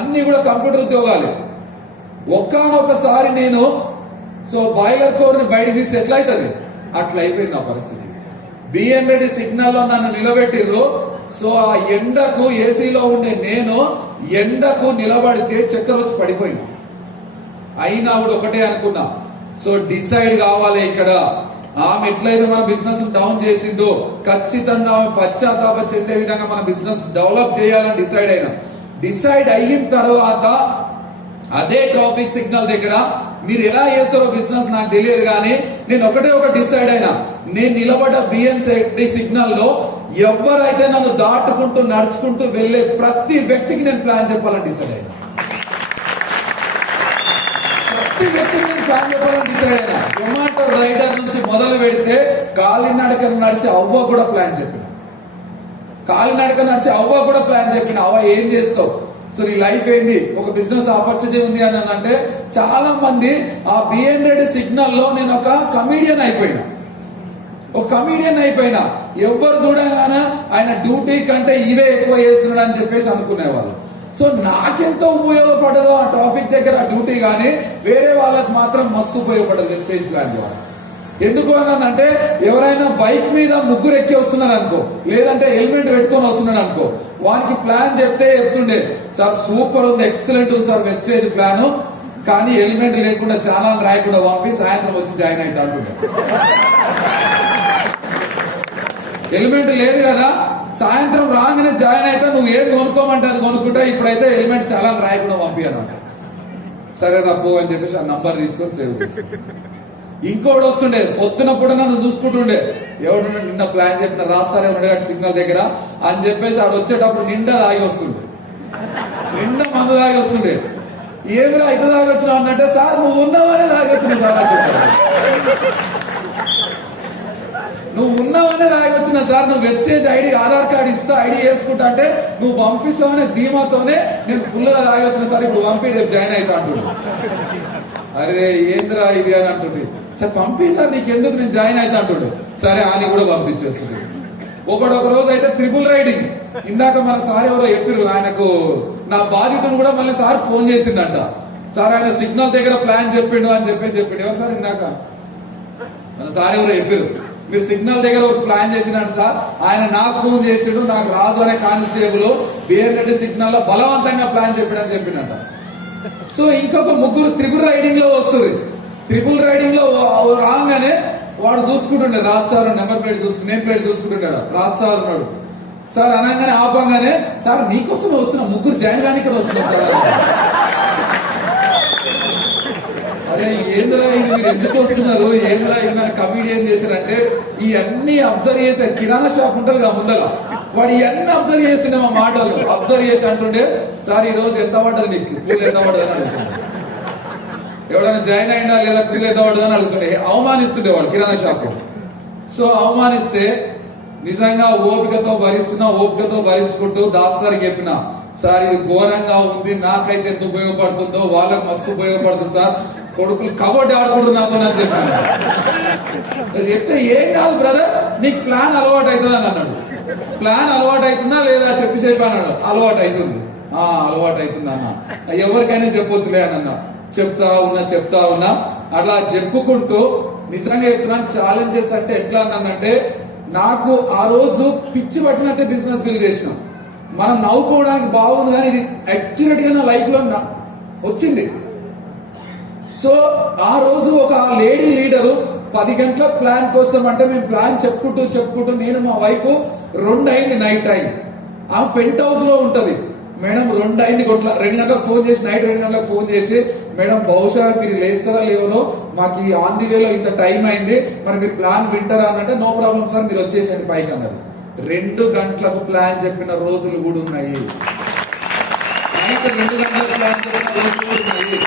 అన్ని కూడా కంప్యూటర్ ఉద్యోగాలు. ఒక్కనొకసారి నేను సో బాయిలర్ కోర్ ని బయట తీసి ఎట్లా అవుతుంది అట్లా అయిపోయింది నా పరిస్థితి. బిఎన్ రెడ్డి సిగ్నల్ లో నన్ను నిలబెట్టిర్రు. సో ఆ ఎండకు ఏసీలో ఉండే నేను ఎండకు నిలబడితే చక్కెర వచ్చి పడిపోయినా. అయినా కూడా ఒకటే అనుకున్నా, సో డిసైడ్ కావాలి ఇక్కడ. ఆమె ఎట్లయితే మన బిజినెస్ డౌన్ చేసిందో ఖచ్చితంగా ఆమె పశ్చాత్తాప చెందే విధంగా మన బిజినెస్ డెవలప్ చేయాలని డిసైడ్ అయినా. డిసైడ్ అయిన తర్వాత అదే ట్రాఫిక్ సిగ్నల్ దగ్గర మీరు ఎలా చేస్తారో బిజినెస్ నాకు తెలియదు, కానీ నేను ఒకటే డిసైడ్ అయినా, నేను నిలబడ్డ బిఎన్సీ సిగ్నల్ లో ఎవరైతే నన్ను దాటుకుంటూ నడుచుకుంటూ వెళ్లే ప్రతి వ్యక్తికి నేను ప్లాన్ చెప్పాలని డిసైడ్ అయినా. ప్రతి వ్యక్తికి నేను ప్లాన్ చెప్పాలని డిసైడ్ అయినా. జొమాటో రైడర్ నుంచి మొదలు పెడితే కాలినడక నడిచి అవ్వ కూడా ప్లాన్ చెప్పిన. కాలినడక నడిచి అవ్వ కూడా ప్లాన్ చెప్పిన. అవ్వ ఏం చేస్తావు, సో నీ లైఫ్ ఏంది, ఒక బిజినెస్ ఆపర్చునిటీ ఉంది అని అంటే, చాలా మంది ఆ బిఎన్ రెడ్డి సిగ్నల్ లో నేను ఒక కమీడియన్ అయిపోయినా. ఎవ్వరు చూడగానే ఆయన డ్యూటీ కంటే ఇవే ఎక్కువ చేస్తున్నాడు అని చెప్పేసి అనుకునేవాళ్ళు. సో నాకెంతో ఉపయోగపడదో ఆ ట్రాఫిక్ దగ్గర ఆ డ్యూటీ, కానీ వేరే వాళ్ళకి మాత్రం మస్తు ఉపయోగపడదు వెస్టేజ్ ప్లాన్ ద్వారా. ఎందుకు అనంటే, ఎవరైనా బైక్ మీద ముగ్గురు ఎక్కి వస్తున్నారు అనుకో, లేదంటే హెల్మెట్ పెట్టుకొని వస్తున్నాడు అనుకో, వానికి ప్లాన్ చెప్తుండే, సార్ సూపర్ ఉంది, ఎక్సలెంట్ ఉంది సార్ వెస్టేజ్ ప్లాన్, కానీ హెల్మెట్ లేకుండా ఛానల్ రాయకుండా పంపి సాయంత్రం వచ్చి జాయిన్ అయితే అంటుండే. హెల్మెట్ లేదు కదా, సాయంత్రం రాగానే జాయిన్ అయితే నువ్వు ఏం కొనుక్కోమంటే అది కొనుక్కుంటా, ఇప్పుడైతే హెల్మెట్ చాలా రాయకుండా పంపి అన్నమాట. సరే రప్పు అని చెప్పేసి ఆ నంబర్ తీసుకొని సేవ్ చేసి. ఇంకోటి వస్తుండే, పొద్దునప్పుడు నన్ను చూసుకుంటుండే, ఎవడు నిన్న ప్లాన్ చెప్పిన రాస్తారే ఉండేటట్టు సిగ్నల్ దగ్గర అని చెప్పేసి ఆడు వచ్చేటప్పుడు నిండా తాగి వస్తుండే, నిండా మందు తాగి వస్తుండే. ఏమిరా ఇటు తాగి వచ్చినావు అన్నట్టే, సార్ నువ్వు ఉన్నావనే తాగి వచ్చిన సార్ అంటే, నువ్వు ఉన్నావనే తాగి వచ్చిన సార్ నువ్వు వెస్టేజ్ ఐడి ఆధార్ కార్డు ఇస్తా ఐడి వేసుకుంటా అంటే నువ్వు పంపిస్తావనే ధీమాతోనే నేను ఫుల్గా తాగి వచ్చిన సార్ ఇప్పుడు పంపి రేపు జాయిన్ అవుతా అంటుండు. అరే ఏంద్రా ఇది అని అంటుంది. సార్ పంపి సార్ నీకెందుకు నేను జాయిన్ అవుతా అంటుండు. సరే అని కూడా పంపించేస్తుంది. ఒక రోజు అయితే ట్రిపుల్ రైడింగ్. ఇందాక మన సార్ ఎవరో చెప్పారు ఆయనకు నా బాధితుడు కూడా మళ్ళీ సార్ ఫోన్ చేసిండంట. సార్ ఆయన సిగ్నల్ దగ్గర ప్లాన్ చెప్పిండు అని చెప్పిండు. ఎవరు సార్ ఇందాక మన సార్ ఎవరో చెప్పారు మీరు సిగ్నల్ దగ్గర ఒక ప్లాన్ చేసినాడు సార్. ఆయన నాకు ఫోన్ చేసిండు, నాకు రాజు అనే కానిస్టేబుల్ బేర్నెడ్డి సిగ్నల్ లో బలవంతంగా ప్లాన్ చెప్పాడని చెప్పిండట. సో ఇంకొక ముగ్గురు ట్రిపుల్ రైడింగ్ లో వస్తుంది. ట్రిపుల్ రైడింగ్ లో రాగానే వాడు చూసుకుంటుండే Raj sir number plate name plate చూసుకుంటుంటాడు. రాజ్ సార్ ఉన్నాడు. సార్ అనగానే ఆపంగానే సార్ నీకోసం వస్తున్నాం ముగ్గురు జాయిన్ కానీ ఇక్కడ వస్తున్నాం సార్. అరే ఏంద్రా ఇది మీరు ఎందుకు వస్తున్నారు ఏంద్రా ఇది మన కమిడియన్ చేశారంటే ఈ అన్ని అబ్జర్వ్ చేశారు. కిరాణా షాప్ ఉంటది కదా ముందర వాడు ఇవన్నీ అబ్జర్వ్ చేసిండే మా మాటలు అబ్జర్వ్ చేసి అంటుండే సార్ ఈ రోజు ఎంత పడ్డది నీకు కూలి ఎంత పడ్డది అని అడుగుతుండే. ఎవడైనా జాయిన్ అయినా లేదా కూలి ఎంత పడ్డది అని అడుగుతుండే. అవమానిస్తుండే వాడు కిరాణా షాప్. సో అవమానిస్తే నిజంగా ఓపికతో భరిస్తున్నా ఓపికతో భరించుకుంటూ దాస్ సార్ చెప్పిన సార్ ఇది ఘోరంగా ఉంది నాకైతే ఎంత ఉపయోగపడుతుందో వాళ్ళకి మస్తు ఉపయోగపడుతుంది సార్ కొడుకులు కబడ్డీ ఆడుకుంటున్నాతో అని చెప్పాను. చెప్తే ఏం కాదు బ్రదర్ నీకు ప్లాన్ అలవాటు అవుతుంది అని అన్నాడు. ప్లాన్ అలవాటు అవుతుందా లేదా చెప్పి అన్నాడు. అలవాటు అవుతుంది అలవాటు అవుతుంది అన్న ఎవరికైనా చెప్పొచ్చులే అని అన్నా. చెప్తా ఉన్నా అట్లా చెప్పుకుంటూ నిజంగా చెప్తున్నాను ఛాలెంజెస్ అంటే ఎట్లా అన్నానంటే నాకు ఆ రోజు పిచ్చి పట్టినట్టే బిజినెస్ బిల్డ్ చేసినాం. మనం నవ్వుకోవడానికి బాగుంది కానీ ఇది అక్యురేట్ గా నా లైఫ్ లో వచ్చింది. సో ఆ రోజు ఒక లేడీ లీడరు 10 గంటల ప్లాన్ కోసం అంటే మేము ప్లాన్ చెప్పుకుంటూ నేను మా వైపు 2 అయింది నైట్ టైం. ఆ పెంట్ హౌస్ లో ఉంటది. మేడం 2 అయింది 2 గంటలకు ఫోన్ చేసి నైట్ 2 గంటలకు ఫోన్ చేసి మేడం బహుశా మీరు లేస్తారా లేవనో మాకు ఈ ఆన్ ది వేలో ఇంత టైం అయింది మరి మీరు ప్లాన్ వింటారా అని అంటే నో ప్రాబ్లం సార్ మీరు వచ్చేసండి పైకి అన్నారు. 2 గంటలకు ప్లాన్ చెప్పిన రోజులు కూడా ఉన్నాయి. నైట్ 2 గంటలకు ప్లాన్ చెప్పిన రోజులు కూడా ఉన్నాయి.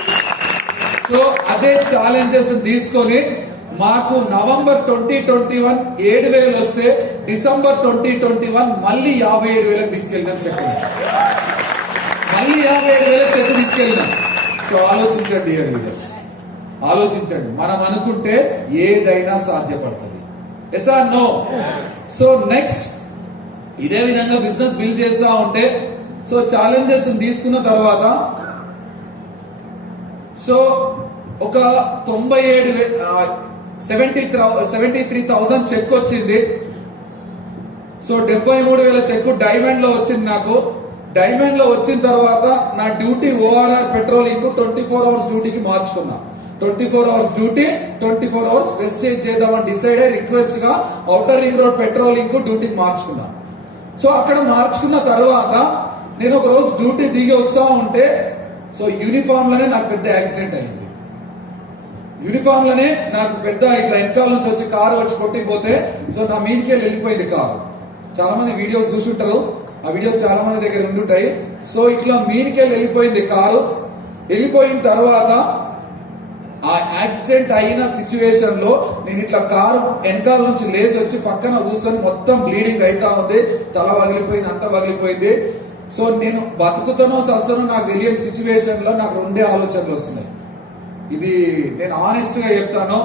సో అదే ఛాలెంజెస్ తీసుకొని మాకు నవంబర్ 2021 7,000 వస్తే డిసెంబర్ 2021 మళ్ళీ 57,000 తీసుకెళ్ళినాం చెప్పండి. మళ్ళీ 57,000 చెట్టు తీసుకెళ్ళినాం. సో ఆలోచించండి లీడర్స్ ఆలోచించండి. మనం అనుకుంటే ఏదైనా సాధ్యపడుతుంది. Yes or no? So next ఇదే విధంగా బిజినెస్ బిల్డ్ చేస్తా ఉంటే సో ఛాలెంజెస్ తీసుకున్న తర్వాత సో ఒక 73,000 చెక్ వచ్చింది. సో 73,000 చెక్ డైమండ్ లో వచ్చింది నాకు. డైమండ్ లో వచ్చిన తర్వాత నా డ్యూటీ ఓఆర్ఆర్ పెట్రోలింగ్ 24 అవర్స్ డ్యూటీకి మార్చుకున్నా. 24 అవర్స్ డ్యూటీ 24 అవర్స్ వెస్టేజ్ చేద్దామని డిసైడ్ అయ్యి రిక్వెస్ట్ గా ఔటర్ రింగ్ రోడ్ పెట్రోలింగ్ డ్యూటీకి మార్చుకున్నా. సో అక్కడ మార్చుకున్న తర్వాత నేను ఒక రోజు డ్యూటీ దిగి వస్తా ఉంటే సో యూనిఫామ్ లోనే నాకు పెద్ద యాక్సిడెంట్ అయింది. యూనిఫామ్ లోనే నాకు పెద్ద ఇట్లా వెనకాల నుంచి వచ్చి కారు వచ్చి కొట్టిపోతే సో నా మీదకి వెళ్ళిపోయింది కారు. చాలా మంది వీడియోస్ చూసుంటారు. ఆ వీడియోస్ చాలా మంది దగ్గర ఉండుంటాయి. సో ఇట్లా మీదకి వెళ్ళిపోయింది కారు. వెళ్ళిపోయిన తర్వాత ఆ యాక్సిడెంట్ అయిన సిచ్యువేషన్ లో నేను ఇట్లా కారు వెనకాల నుంచి లేచి వచ్చి పక్కన కూర్చొని మొత్తం బ్లీడింగ్ అవుతా ఉంది. తల పగిలిపోయింది, అంతా పగిలిపోయింది. సో నేను బతుకుతానో సస్తానో నాకు తెలియని సిచ్యువేషన్ లో నాకు 2 ఆలోచనలు వస్తున్నాయి. ఇది నేను ఆనెస్ట్ గా చెప్తాను.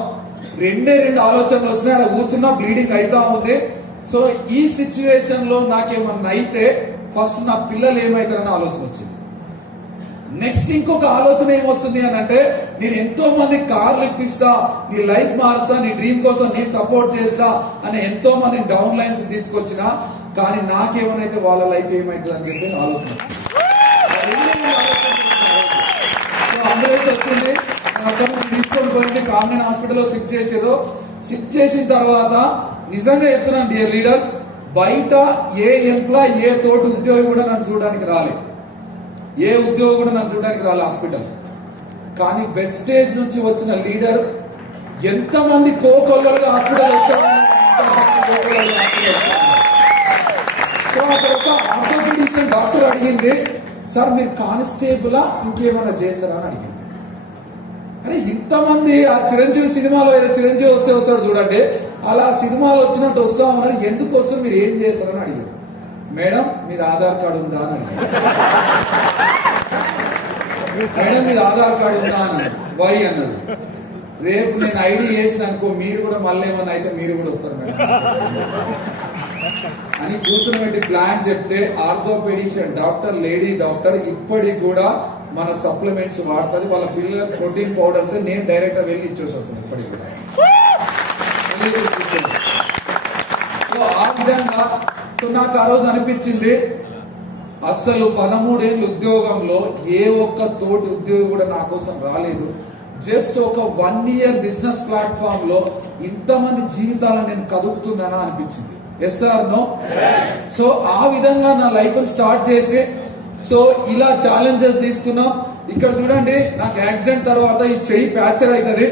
2 ఆలోచనలు వస్తున్నాయి. అక్కడ కూర్చున్నా బ్లీడింగ్ అవుతా ఉంది. సో ఈ సిచ్యువేషన్ లో నాకేమన్నా అయితే ఫస్ట్ నా పిల్లలు ఏమైతారని ఆలోచన వచ్చింది. నెక్స్ట్ ఇంకొక ఆలోచన ఏమొస్తుంది అని అంటే నేను ఎంతో మంది కార్లు ఇప్పిస్తా, నీ లైఫ్ మారుస్తా, నీ డ్రీమ్ కోసం నేను సపోర్ట్ చేస్తా అని ఎంతో మంది డౌన్ లైన్స్ తీసుకొచ్చినా కానీ నాకేమనైతే వాళ్ళ లైఫ్ ఏమైతుంది అని చెప్పి ఆలోచన అంబులెన్స్ వచ్చింది. అక్కడ తీసుకొని పోయింది కామినేని హాస్పిటల్లో షిఫ్ట్ చేసేదో. షిఫ్ట్ చేసిన తర్వాత నిజంగా చెప్తున్నాను డియర్ లీడర్స్, బయట ఏ ఎంప్లాయ్ ఏ తోటి ఉద్యోగి కూడా నన్ను చూడడానికి రాలే. ఏ ఉద్యోగి కూడా నన్ను చూడడానికి రాలే హాస్పిటల్. కానీ వెస్టేజ్ నుంచి వచ్చిన లీడర్ ఎంతమంది కోకొల్లలుగా హాస్పిటల్ వచ్చారు. సో అక్కడ ఒక ఆర్థోపెడిషియన్ డాక్టర్ అడిగింది, సార్ మీరు కానిస్టేబులా ఇంకేమైనా చేస్తారా అని అడిగింది. అరే ఇంతమంది ఆ చిరంజీవి సినిమాలో ఏదో చిరంజీవి వస్తే వస్తాడు చూడండి, అలా సినిమాలు వచ్చినట్టు వస్తా ఉన్నారు. ఎందుకు వస్తారు, మీరు ఏం చేస్తారని అడిగారు. మేడం మీది ఆధార్ కార్డు ఉందా అని అడిగారు. మేడం మీది ఆధార్ కార్డు ఉందా అని వై అన్నది. రేపు నేను ఐడి చేసిన అనుకో, మీరు కూడా మళ్ళీ ఏమన్నా అయితే మీరు కూడా వస్తారు మేడం అని కూర్చుని ప్లాన్ చెప్తే, ఆర్థోపెడిషియన్ డాక్టర్, లేడీ డాక్టర్ ఇప్పటికి కూడా మన సప్లిమెంట్స్ వాడుతుంది. వాళ్ళ పిల్లల ప్రోటీన్ పౌడర్స్ నేను డైరెక్ట్ గా వెళ్ళి ఇచ్చేసి వస్తాను ఇప్పటికి కూడా. సో ఆ విధంగా సో నాకు ఆ రోజు అనిపించింది, అసలు 13 ఏళ్ళ ఉద్యోగంలో ఏ ఒక్క తోటి ఉద్యోగి కూడా నా కోసం రాలేదు. జస్ట్ ఒక 1 year బిజినెస్ ప్లాట్ఫామ్ లో ఇంతమంది జీవితాలను నేను కదుపుతున్నానా అనిపించింది. Yes or no? సో ఆ విధంగా నా లైఫ్ స్టార్ట్ చేసి సో ఇలా ఛాలెంజెస్ తీసుకున్నాం. ఇక్కడ చూడండి, నాకు యాక్సిడెంట్ తర్వాత ఈ చెయ్యి ప్యాచర్ అవుతుంది.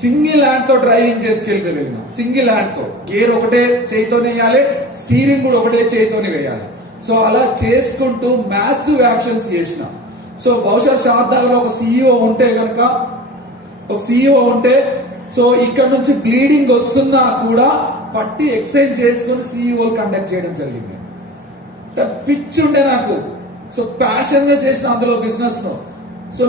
సింగిల్ హ్యాండ్ తో డ్రైవింగ్ చేసుకెళ్ళిపోయినా, సింగిల్ హ్యాండ్ తో గేర్ ఒకటే చేయితోనే వేయాలి, స్టీరింగ్ కూడా ఒకటే చేయితోనే వేయాలి. సో అలా చేసుకుంటూ మ్యాసివ్ యాక్షన్స్ చేసిన. సో బహుశా షాద్నగర్ ఒక సిఇఓ ఉంటే కనుక, ఒక సిఇఓ ఉంటే సో ఇక్కడ నుంచి బ్లీడింగ్ వస్తున్నా కూడా పట్టి ఎక్సైజ్ చేసుకుని సిఇఓ కండక్ట్ చేయడం జరిగింది. పిచ్ ఉండే నాకు. సో ప్యాషన్ గా చేసిన అందులో బిజినెస్ ను. సో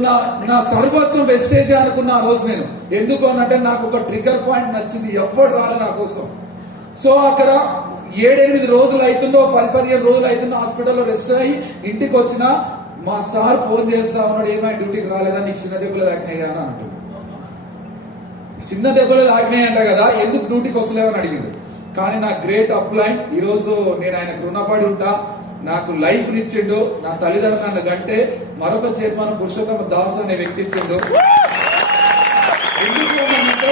నా సర్వస్వం వెస్టేజ్ అనుకున్న ఆ రోజు నేను. ఎందుకు అనంటే నాకు ఒక ట్రిగర్ పాయింట్ నచ్చింది, ఎవ్వరు రాలి నా కోసం. సో అక్కడ 7-8 రోజులు అవుతుందో, 10-15 రోజులు అవుతుందో హాస్పిటల్లో రెస్ట్ అయ్యి ఇంటికి వచ్చిన మా సార్ ఫోన్ చేస్తా ఉన్నాడు, ఏమైనా డ్యూటీకి రాలేదా, నీకు చిన్న దెబ్బలు తాకినాయి కదా అని అంటాడు. చిన్న దెబ్బలు తాకినాయి అంట కదా, ఎందుకు డ్యూటీకి వస్తలేవని అడిగిండు. కానీ నా గ్రేట్ అప్లైన్, ఈ రోజు నేను ఆయనకు రుణపడి ఉంటా. నాకు లైఫ్ ఇచ్చిండు, నా తల్లిదండ్రులను కంటే మరొక చైర్మన్ పురుషోత్తమ దాస్ అనే వ్యక్తి ఇచ్చిండు. ఎందుకు అంటే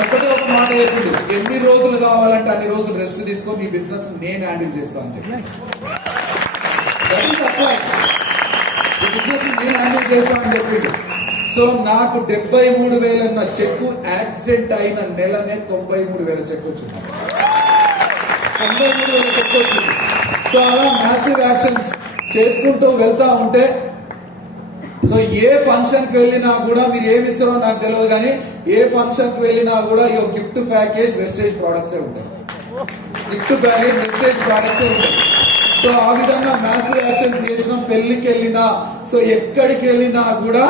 ఒకటే ఒక మాట చెప్పిండు, ఎన్ని రోజులు కావాలంటే అన్ని రోజులు రెస్ట్ తీసుకొని ఈ బిజినెస్ నేను హ్యాండిల్ చేస్తాను అని చెప్పి. ఈ బిజినెస్ నేను హ్యాండిల్ చేస్తానని చెప్పిండు. సో నాకు 73,000 అన్న చెక్కు యాక్సిడెంట్ అయిన నెలనే 93,000 చెక్ వచ్చింది. 93,000 చెక్ వచ్చింది. సో అలా మ్యాసివ్ యాక్షన్స్ చేసుకుంటూ వెళ్తా ఉంటే, సో ఏ ఫంక్షన్ కి వెళ్ళినా కూడా మీరు ఏమి ఇస్తారో నాకు తెలియదు, కానీ ఏ ఫంక్షన్ కి వెళ్ళినా కూడా ఈ గిఫ్ట్ ప్యాకేజ్ వెస్టేజ్ ప్రొడక్ట్స్ ఉంటాయి. గిఫ్ట్ ప్యాకేజ్ వెస్టేజ్ ప్రొడక్ట్స్ ఉంటాయి. సో ఆ విధంగా మ్యాసివ్ యాక్షన్స్ చేసినాం. పెళ్లికి వెళ్ళినా, సో ఎక్కడికి వెళ్ళినా కూడా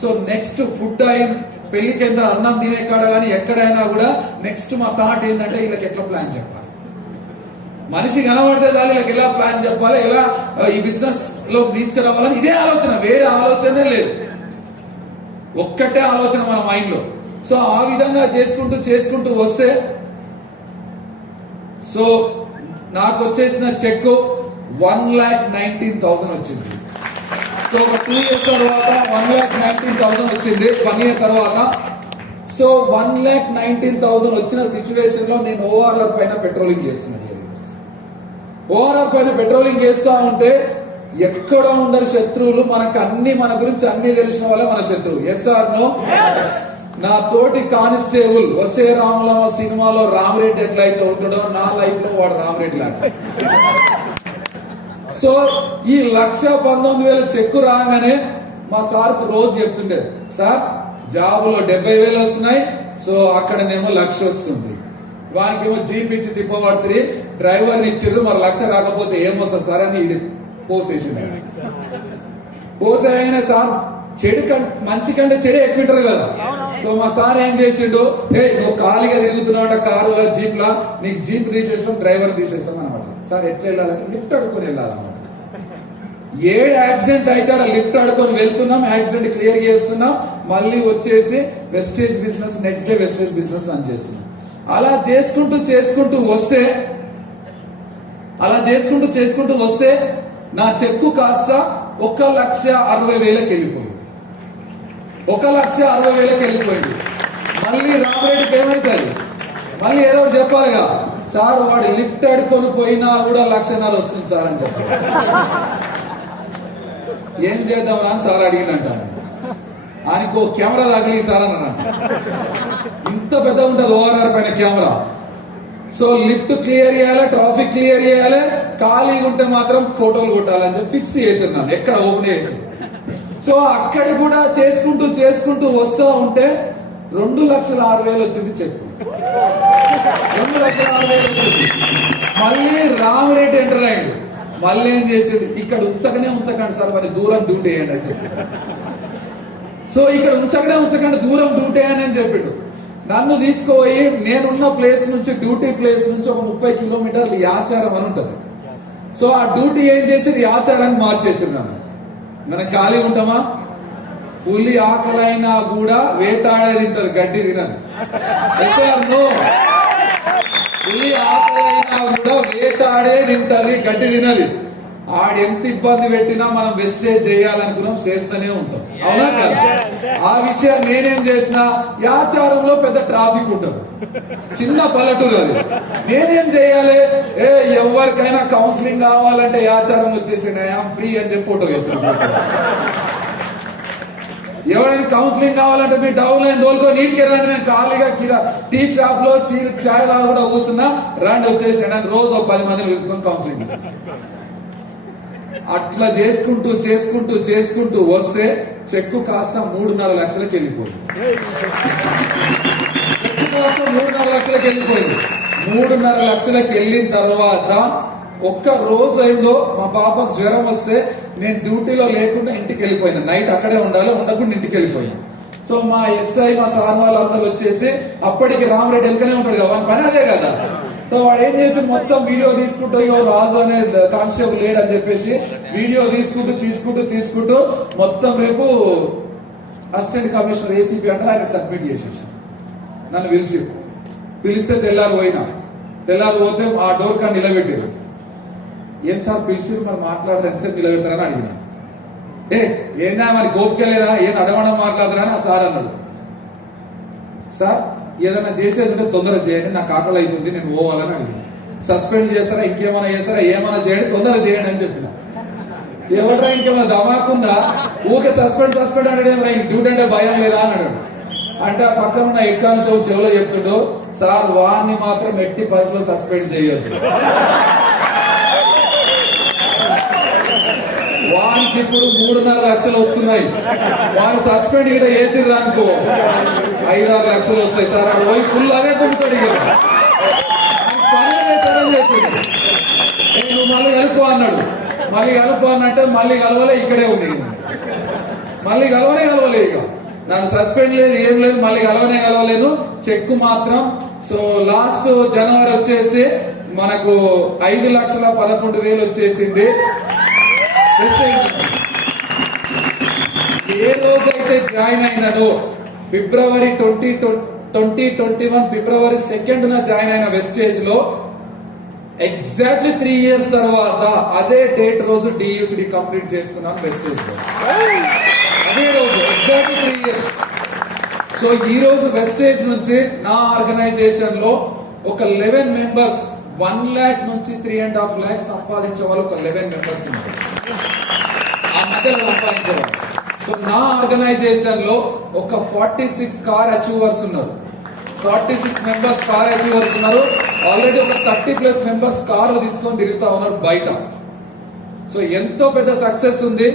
సో నెక్స్ట్ ఫుడ్ అయిన పెళ్లికి వెళ్ళిన అన్నం తినే కాడ కానీ ఎక్కడైనా కూడా నెక్స్ట్ మా థాట్ ఏంటంటే వీళ్ళకి ఎట్లా ప్లాన్ చెప్పాలి, మనిషి కనబడితే దాని వీళ్ళకి ఎలా ప్లాన్ చెప్పాలి, ఎలా ఈ బిజినెస్ లో తీసుకురావాలని ఇదే ఆలోచన, వేరే ఆలోచనే లేదు, ఒక్కటే ఆలోచన మన మైండ్ లో. సో ఆ విధంగా చేసుకుంటూ వస్తే సో నాకు వచ్చేసిన చెక్ 1,19,000 వచ్చింది. సో ఒక 2 years తర్వాత 1,19,000 వచ్చింది. 1 year తర్వాత సో 1,19,000 వచ్చిన సిచ్యువేషన్ లో నేను ఓఆర్ఆర్ పైన పెట్రోలింగ్ చేస్తున్నాను. ఓఆర్ఆర్ పైన పెట్రోలింగ్ చేస్తా ఉంటే ఎక్కడ ఉండరు శత్రువులు, మనకు అన్ని మన గురించి అన్ని తెలిసిన వాళ్ళే మన శత్రువు. Yes or no? నా తోటి కానిస్టేబుల్ వసే రాములమ్మ సినిమాలో రామరెడ్డి ఎట్లయితే ఉంటాడో నా లైఫ్ లో వాడు రామరెడ్డి లాగా. సో ఈ 1,19,000 చెక్కు రాగానే మా సార్ రోజు చెప్తుండే, సార్ జాబులో 70,000 వస్తున్నాయి, సో అక్కడనేమో 1,00,000 వస్తుంది, వానికేమో జీప్ ఇచ్చి తిప్పబడుతుంది, డ్రైవర్ని ఇచ్చారు, మరి 1,00,000 రాకపోతే ఏమొస్తుంది సార్ అని పోసేసింది. పోసేయగానే సార్ చెడు మంచి కంటే చెడే ఎక్కుంటారు కదా. సో మా సార్ ఏం చేసిండు, నువ్వు ఖాళీగా తిరుగుతున్నావు కారులో జీప్ లా, నీకు జీప్ తీసేస్తాం, డ్రైవర్ తీసేస్తాం అనమాట. సార్ ఎట్లా వెళ్ళాలంటే లిఫ్ట్ అడుకొని వెళ్ళాలన్నమాట. 7 యాక్సిడెంట్ అయితే లిఫ్ట్ అడుకొని వెళ్తున్నాం, యాక్సిడెంట్ క్లియర్ చేస్తున్నాం, మళ్ళీ వచ్చేసి wastage business next day wastage business run చేస్తున్నాం. అలా చేసుకుంటూ వస్తే నా చెక్కు కాస్త 1,60,000 వెళ్ళిపోయింది. 1,60,000 వెళ్ళిపోయింది. మళ్ళీ రామరెడ్డికి ఏమైతుంది, మళ్ళీ ఏదో ఒకటి చెప్పాలిగా, సార్ వాడు లిఫ్ట్ అడుకొని పోయినా కూడా 1,00,000 వస్తుంది సార్ అని చెప్పారు. ఏం చేద్దాం అని సార్ అడిగినట్ట. ఆయనకు కెమెరా తగిలి సార్ అన్న, ఇంత పెద్ద ఉంటుంది ఓఆర్ఆర్ పైన కెమెరా. సో లిఫ్ట్ క్లియర్ చేయాలి, ట్రాఫిక్ క్లియర్ చేయాలి, ఖాళీగా ఉంటే మాత్రం ఫోటోలు కొట్టాలని చెప్పి ఫిక్స్ చేసాను. నన్ను ఎక్కడ ఓపెన్ చేసి సో అక్కడ కూడా చేసుకుంటూ చేసుకుంటూ వస్తూ ఉంటే 2,06,000 వచ్చింది చెక్. 2,06,000 వచ్చింది. మళ్ళీ రామిరెడ్డి ఎంటర్ అయ్యాడు. మళ్ళీ ఏం చేసాడు, ఇక్కడ ఉంచకండి సార్, మరి దూరం డ్యూటీ వేయండి అని చెప్పి. సో ఇక్కడ ఉంచకండి దూరం డ్యూటీ వేయండి అని చెప్పాడు. నన్ను తీసుకుపోయి నేనున్న ప్లేస్ నుంచి డ్యూటీ ప్లేస్ నుంచి ఒక 30 కిలోమీటర్లు యాచారం అని ఉంటది. సో ఆ డ్యూటీ ఏం చేసి యాచారాన్ని మార్చేసింది. నన్ను మనం ఖాళీ ఉంటామా? పులి ఆకలైనా కూడా వేటాడే తింటది, గడ్డి తినదు. పులి ఆకలైనా కూడా వేటాడే తింటది, గడ్డి తినది. ఆడెంత ఇబ్బంది పెట్టినా మనం వెస్టేజ్ చేయాలనుకున్నాం, చేస్తూనే ఉంటాం. అవునా కదా? ఆ విషయం నేనేం చేసినా, యాచారంలో పెద్ద ట్రాఫిక్ ఉంటుంది, చిన్న పల్లెటూరు అది. నేనేం చేయాలి, ఎవరికైనా కౌన్సిలింగ్ కావాలంటే యాచారం వచ్చేసి ఐయామ్ ఫ్రీ అని చెప్పి ఫోటో వేస్తున్నాం. ఎవరైనా కౌన్సిలింగ్ కావాలంటే మీరు డౌన్ లైన్ తోలుకొని నీటికి రండి, నేను ఖాళీగా టీ షాప్ లో చాయ్ తాగా కూడా కూర్చున్నా, రండి వచ్చేసి రోజు 10 మందిని పిలుచుకొని కౌన్సిలింగ్. అట్లా చేసుకుంటూ చేసుకుంటూ చేసుకుంటూ వస్తే చెక్కు కాస్త 3.5 లక్షలకు వెళ్ళిపోయింది. చెక్కు కాస్త 3.5 లక్షలకు వెళ్ళిపోయింది. 3.5 లక్షలకు వెళ్ళిన తర్వాత ఒక్క రోజు అయిందో మా పాపకు జ్వరం వస్తే నేను డ్యూటీలో లేకుండా ఇంటికి వెళ్ళిపోయినా. నైట్ అక్కడే ఉండాలి, ఉండకుండా ఇంటికి వెళ్ళిపోయినా. సో మా ఎస్ఐ మా సార్ వాళ్ళందరూ వచ్చేసి, అప్పటికి రామరెడ్డి వెళ్తూనే ఉంటాడు కదా, పని అదే కదా. సో వాడు ఏం చేసి మొత్తం వీడియో తీసుకుంటూ, రాజు అనే కానిస్టేబుల్ లేడని చెప్పేసి వీడియో తీసుకుంటూ మొత్తం రేపు అసిస్టెంట్ కమిషనర్ ఏసీపీ అంటే ఆయన సబ్మిట్ చేసేసి నన్ను పిలిస్తే తెల్లారు పోతే ఆ డోర్ కాడ నిలబెట్టారు. ఏం సార్ పిలిచిరు, మరి మాట్లాడరు, ఎంతసేపు నిలబెడతారని అడిగిన. ఏందా మరి గోపిక లేదా, ఏం అడగడం మాట్లాడతారా అని ఆ సార్ అన్నాడు. సార్ ఏదైనా చేసేది ఉంటే తొందర చేయండి, నాకు ఆకలి అవుతుంది, నేను పోవాలని అడిగిన. సస్పెండ్ చేస్తారా, ఇంకేమైనా చేస్తారా, ఏమైనా చేయండి, తొందర చేయండి అని చెప్పిన. ఎవడరా ఇంకేమైనా ధమాకుందా, ఊకే సస్పెండ్ అంటే డ్యూటీ అంటే భయం లేదా అని అన్నాడు. అంటే ఆ పక్కన ఉన్న హెడ్ కానిస్టేబుల్స్ ఎవరో చెప్తుండో, సార్ వాడిని మాత్రం ఎట్టి పరిస్థితుల్లో సస్పెండ్ చేయొచ్చు, వానికి ఇప్పుడు 3.5 లక్షలు వస్తున్నాయి, వాడిని సస్పెండ్ ఇక్కడ వేసిర్రు అనుకో 5-6 లక్షలు వస్తాయి సార్. ఆడు పోయి ఫుల్ అదే కొడుతాడు. పని చేస్తారని చెప్పింది. నువ్వు మళ్ళీ కలుపు అన్నాడు. మళ్ళీ కలుపు అన్నట్టు మళ్ళీ కలవలే, ఇక్కడే ఉంది. మళ్ళీ కలవలే ఇక నన్ను సస్పెండ్ లేదు, ఏం లేదు, మళ్ళీ కలవలేదు. చెక్కు మాత్రం సో లాస్ట్ జనవరి వచ్చేసి మనకు 5,11,000 వచ్చేసింది. ఏ రోజైతే జాయిన్ అయినదో ఫిబ్రవరి 2021 ఫిబ్రవరి 2న జాయిన్ అయిన వెస్టేజ్ లో ఎగ్జాక్ట్లీ 3 years తర్వాత అదే డేట్ రోజు డియూసిడి కంప్లీట్ చేసుకున్నాను వెస్టేజ్ లో. అదే రోజు ఎగ్జాక్ట్లీ 3 years. సో ఈ రోజు వెస్టేజ్ నుంచి నా ఆర్గనైజేషన్ లో ఒక 11 మెంబర్స్ 1 lakh నుంచి 3.5 lakhs సంపాదించే వాళ్ళు ఒక 11 మెంబర్స్ ఉన్నారు. ఆ మధ్యలో సంపాదించేవాళ్ళు. సో నా ఆర్గనైజేషన్ లో ఒక 46 కార్ అచీవర్స్ ఉన్నారు. 46 మెంబర్స్ కార్ అచీవర్స్ ఉన్నారు. ఆల్రెడీ ఒక 30+ మెంబర్స్ కార్లు తీసుకొని తిరుగుతా ఉన్నారు బయట. సో ఎంతో పెద్ద సక్సెస్ ఉంది.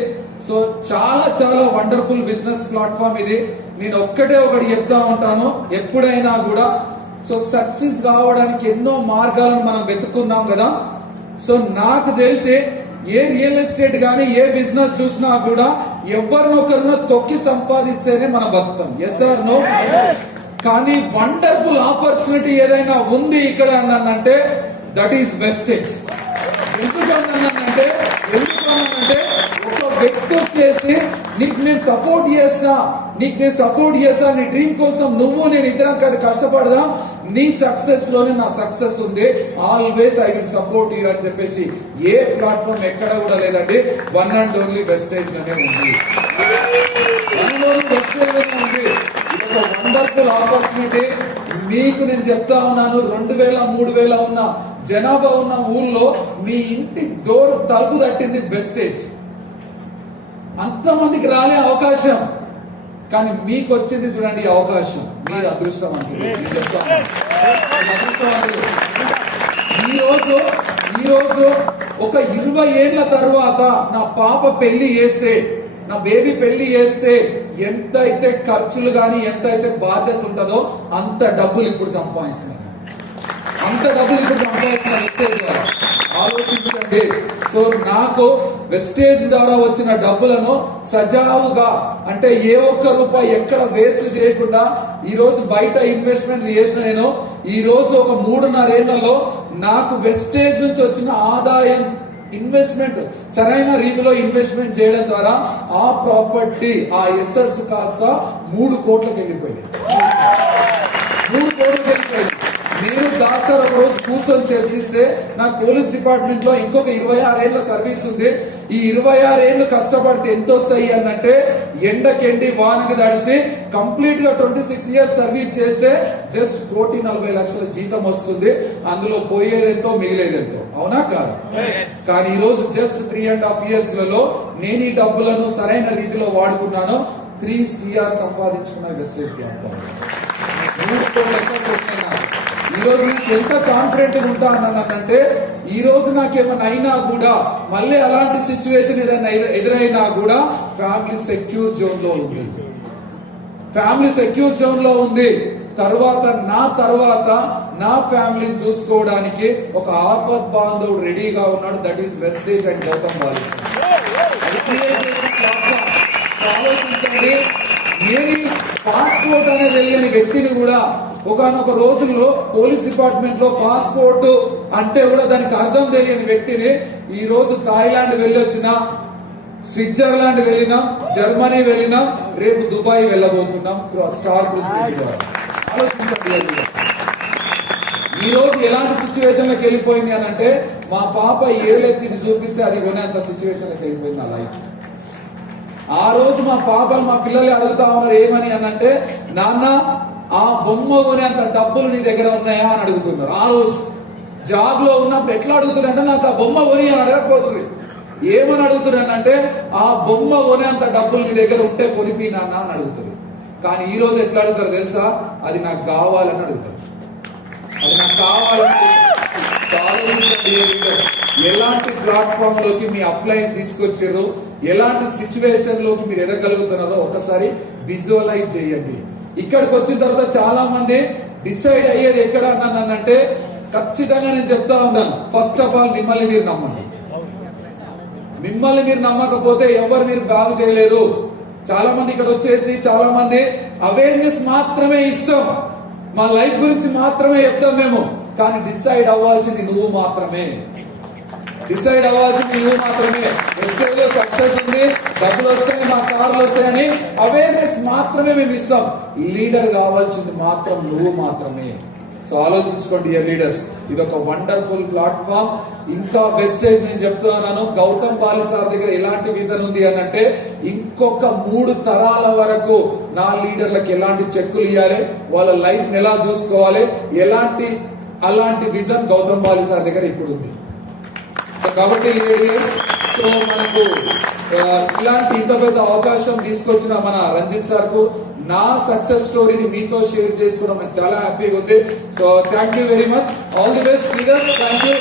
సో చాలా చాలా వండర్ఫుల్ బిజినెస్ ప్లాట్ఫామ్ ఇది. నేను ఒకటి చెప్తా ఉంటాను, ఎప్పుడైనా కూడా సో సక్సెస్ కావడానికి ఎన్నో మార్గాలను మనం వెతుకున్నాం కదా. సో నాకు తెలిసి ఏ రియల్ ఎస్టేట్ గానీ ఏ బిజినెస్ చూసినా కూడా ఎవరినొకరినో తొక్కి సంపాదిస్తేనే మనం బతుకుతాం. Yes or no? కానీ వండర్ఫుల్ ఆపర్చునిటీ ఏదైనా ఉంది ఇక్కడ అన్నానంటే దట్ ఈస్ వెస్టేజ్. ఎందుకన్నానంటే ఒక వ్యక్తి వచ్చేసి నీకు నేను సపోర్ట్ చేస్తా, నీ డ్రీమ్ కోసం నువ్వు నేను ఇద్దరం కష్టపడదాం, నీ సక్సెస్ లోనే నా సక్సెస్ ఉంది, always I will support you అని చెప్పేసి ఏ ప్లాట్ఫామ్ ఎక్కడ కూడా లేదండి. వన్ అండ్ ఓన్లీ వెస్టేజ్ లోనే ఉంది. ఇది ఒక వండర్ఫుల్ ఆపర్చునిటీ. మీకు నేను చెప్తా ఉన్నాను, 2,000 3,000 ఉన్న జనాభా ఉన్న ఊళ్ళో మీ ఇంటి డోర్ తలుపు తట్టింది వెస్టేజ్. అంతమందికి రాలే అవకాశం, కానీ మీకు వచ్చింది చూడండి ఈ అవకాశం. మీరు అదృష్టవంతులు. ఈ రోజు ఒక 20 ఏళ్ల తర్వాత నా పాప పెళ్లి చేస్తే నా బేబీ పెళ్లి చేస్తే ఎంత అయితే ఖర్చులు గాని ఎంత అయితే బాధ్యత ఉంటుందో అంత డబ్బులు ఇప్పుడు సంపాదిస్తున్నాను, అంత డబ్బులు ఇప్పుడు సంపాదిస్తున్న వెస్టేజ్ ద్వారా. ఆలోచించండి. సో నాకు వెస్టేజ్ ద్వారా వచ్చిన డబ్బులను సజావుగా, అంటే ఏ ఒక్క రూపాయి ఎక్కడ వేస్ట్ చేయకుండా ఈ రోజు బయట ఇన్వెస్ట్మెంట్ చేసిన నేను ఈ రోజు ఒక 3.5 ఏళ్లలో నాకు వెస్టేజ్ నుంచి వచ్చిన ఆదాయం ఇన్వెస్ట్మెంట్ సరైన రీతిలో ఇన్వెస్ట్మెంట్ చేయడం ద్వారా ఆ ప్రాపర్టీ ఆ ఎసెట్స్ కాస్త 3 కోట్లకు వెళ్ళిపోయింది. 3 కోట్లకు వెళ్ళిపోయింది. నేను దాసర్ ఒక రోజు కూర్చొని చర్చిస్తే నాకు పోలీస్ డిపార్ట్మెంట్ లో ఇంకొక 26 ఏళ్ల సర్వీస్ ఉంది. ఈ 26 ఏళ్లు కష్టపడితే ఎంత వస్తాయి అనంటే ఎండకెండి వానకి తడిసి కంప్లీట్ గా 26 ఇయర్స్ సర్వీస్ చేస్తే జస్ట్ 1,40,00,000 జీతం వస్తుంది. అందులో పోయేదెంతో మిగిలేదెంతో, అవునా కాదు? కానీ ఈ రోజు జస్ట్ 3.5 ఇయర్స్ లలో నేను ఈ డబ్బులను సరైన రీతిలో వాడుకున్నాను. 3 CR సంపాదించుకున్న వెస్టేజ్ బ్యాంక్. ఈ రోజు నాకు ఎంత కాన్ఫిడెంట్ గా ఉంటా అన్నానంటే ఈ రోజు నాకేమన్నా అయినా కూడా మళ్ళీ అలాంటి సిచ్యువేషన్ ఏదైనా ఎదురైనా కూడా ఫ్యామిలీ సెక్యూర్ జోన్ లో ఉంది, ఫ్యామిలీ సెక్యూర్ జోన్ లో ఉంది. తర్వాత నా ఫ్యామిలీని చూసుకోవడానికి ఒక ఆపద్ బాంధవుడు రెడీగా ఉన్నాడు. That is wastage and Gautam బాలిస్. ఆలోచించండి. నేను పాస్పోర్ట్ అనేది తెలియని వ్యక్తిని కూడా ఒకనొక రోజుల్లో పోలీస్ డిపార్ట్మెంట్ లో పాస్పోర్ట్ అంటే కూడా దానికి అర్థం తెలియని వ్యక్తిని ఈ రోజు థాయిలాండ్ వెళ్ళొచ్చినా, స్విట్జర్లాండ్ వెళ్ళినా, జర్మనీ వెళ్ళినా, రేపు దుబాయ్ వెళ్ళబోతున్నాం స్టార్ క్రూజ్ ద్వారా. ఆలోచించండి. ఈ రోజు ఎలాంటి సిచ్యువేషన్ లకు వెళ్ళిపోయింది అని అంటే మా పాప ఏలెత్తిని చూపిస్తే అది కొనేంత సిచ్యువేషన్ లకు వెళ్ళిపోయింది నా లైఫ్. ఆ రోజు మా పాపలు మా పిల్లలు అడుగుతా ఉన్నారు ఏమని అనంటే, నాన్న ఆ బొమ్మ కొనేంత డబ్బులు నీ దగ్గర ఉన్నాయా అని అడుగుతున్నారు. ఆ రోజు జాబ్ లో ఉన్నప్పుడు ఎట్లా అడుగుతున్నారంటే నాకు ఆ బొమ్మ కొని అని అడగకపోతుంది. ఏమని అడుగుతున్నానంటే ఆ బొమ్మ కొనేంత డబ్బులు నీ దగ్గర ఉంటే కొనిపి నాన్న అని అడుగుతుంది. కానీ ఈ రోజు ఎట్లా అడుగుతారు తెలుసా? అది నాకు కావాలని అడుగుతారు, అది నాకు కావాలని. ఎలాంటి ప్లాట్ఫామ్ లోకి మీ అప్లై తీసుకొచ్చారు, ఎలాంటి సిచ్యువేషన్ లోకి మీరు ఎదగలుగుతున్నారో ఒకసారి విజువలైజ్ చేయండి. ఇక్కడికి వచ్చిన తర్వాత చాలా మంది డిసైడ్ అయ్యేది ఎక్కడ అన్నానంటే ఖచ్చితంగా నేను చెప్తా ఉన్నాను, ఫస్ట్ ఆఫ్ ఆల్ మిమ్మల్ని మీరు నమ్మండి. మిమ్మల్ని మీరు నమ్మకపోతే ఎవరు మీరు బాగు చేయలేరు. చాలా మంది ఇక్కడ వచ్చేసి చాలా మంది అవేర్నెస్ మాత్రమే ఇస్తాం, మా లైఫ్ గురించి మాత్రమే చెప్తాం మేము. కానీ డిసైడ్ అవ్వాల్సింది నువ్వు మాత్రమే. డిసైడ్ అవ్వాల్సింది నువ్వు మాత్రమే. వెస్టేజ్ లో సక్సెస్ ఉంది, డబ్బులు వస్తాయి, మా కార్లు వస్తాయని అవేర్నెస్ మాత్రమే మేము ఇస్తాం. లీడర్ కావాల్సింది మాత్రం నువ్వు మాత్రమే. సో ఆలోచించుకోండి డియర్ లీడర్స్, ఇది ఒక వండర్ఫుల్ ప్లాట్ఫామ్. ఇంకా వెస్టేజ్ నేను చెప్తున్నాను, గౌతమ్ బాలి సార్ దగ్గర ఎలాంటి విజన్ ఉంది అని అంటే ఇంకొక 3 తరాల వరకు నా లీడర్లకు ఎలాంటి చెక్కులు ఇవ్వాలి, వాళ్ళ లైఫ్ ఎలా చూసుకోవాలి, అలాంటి విజన్ గౌతమ్ బాలి సార్ దగ్గర ఇప్పుడు ఉంది. సో కాబట్టి లీడర్స్, సో మనకు ఇలాంటి ఇంత పెద్ద అవకాశం తీసుకొచ్చిన మన రంజిత్ సార్ కు నా సక్సెస్ స్టోరీని మీతో షేర్ చేసుకోవడం నాకు చాలా హ్యాపీగా ఉంది. So thank you very much. All the best leaders. Thank you.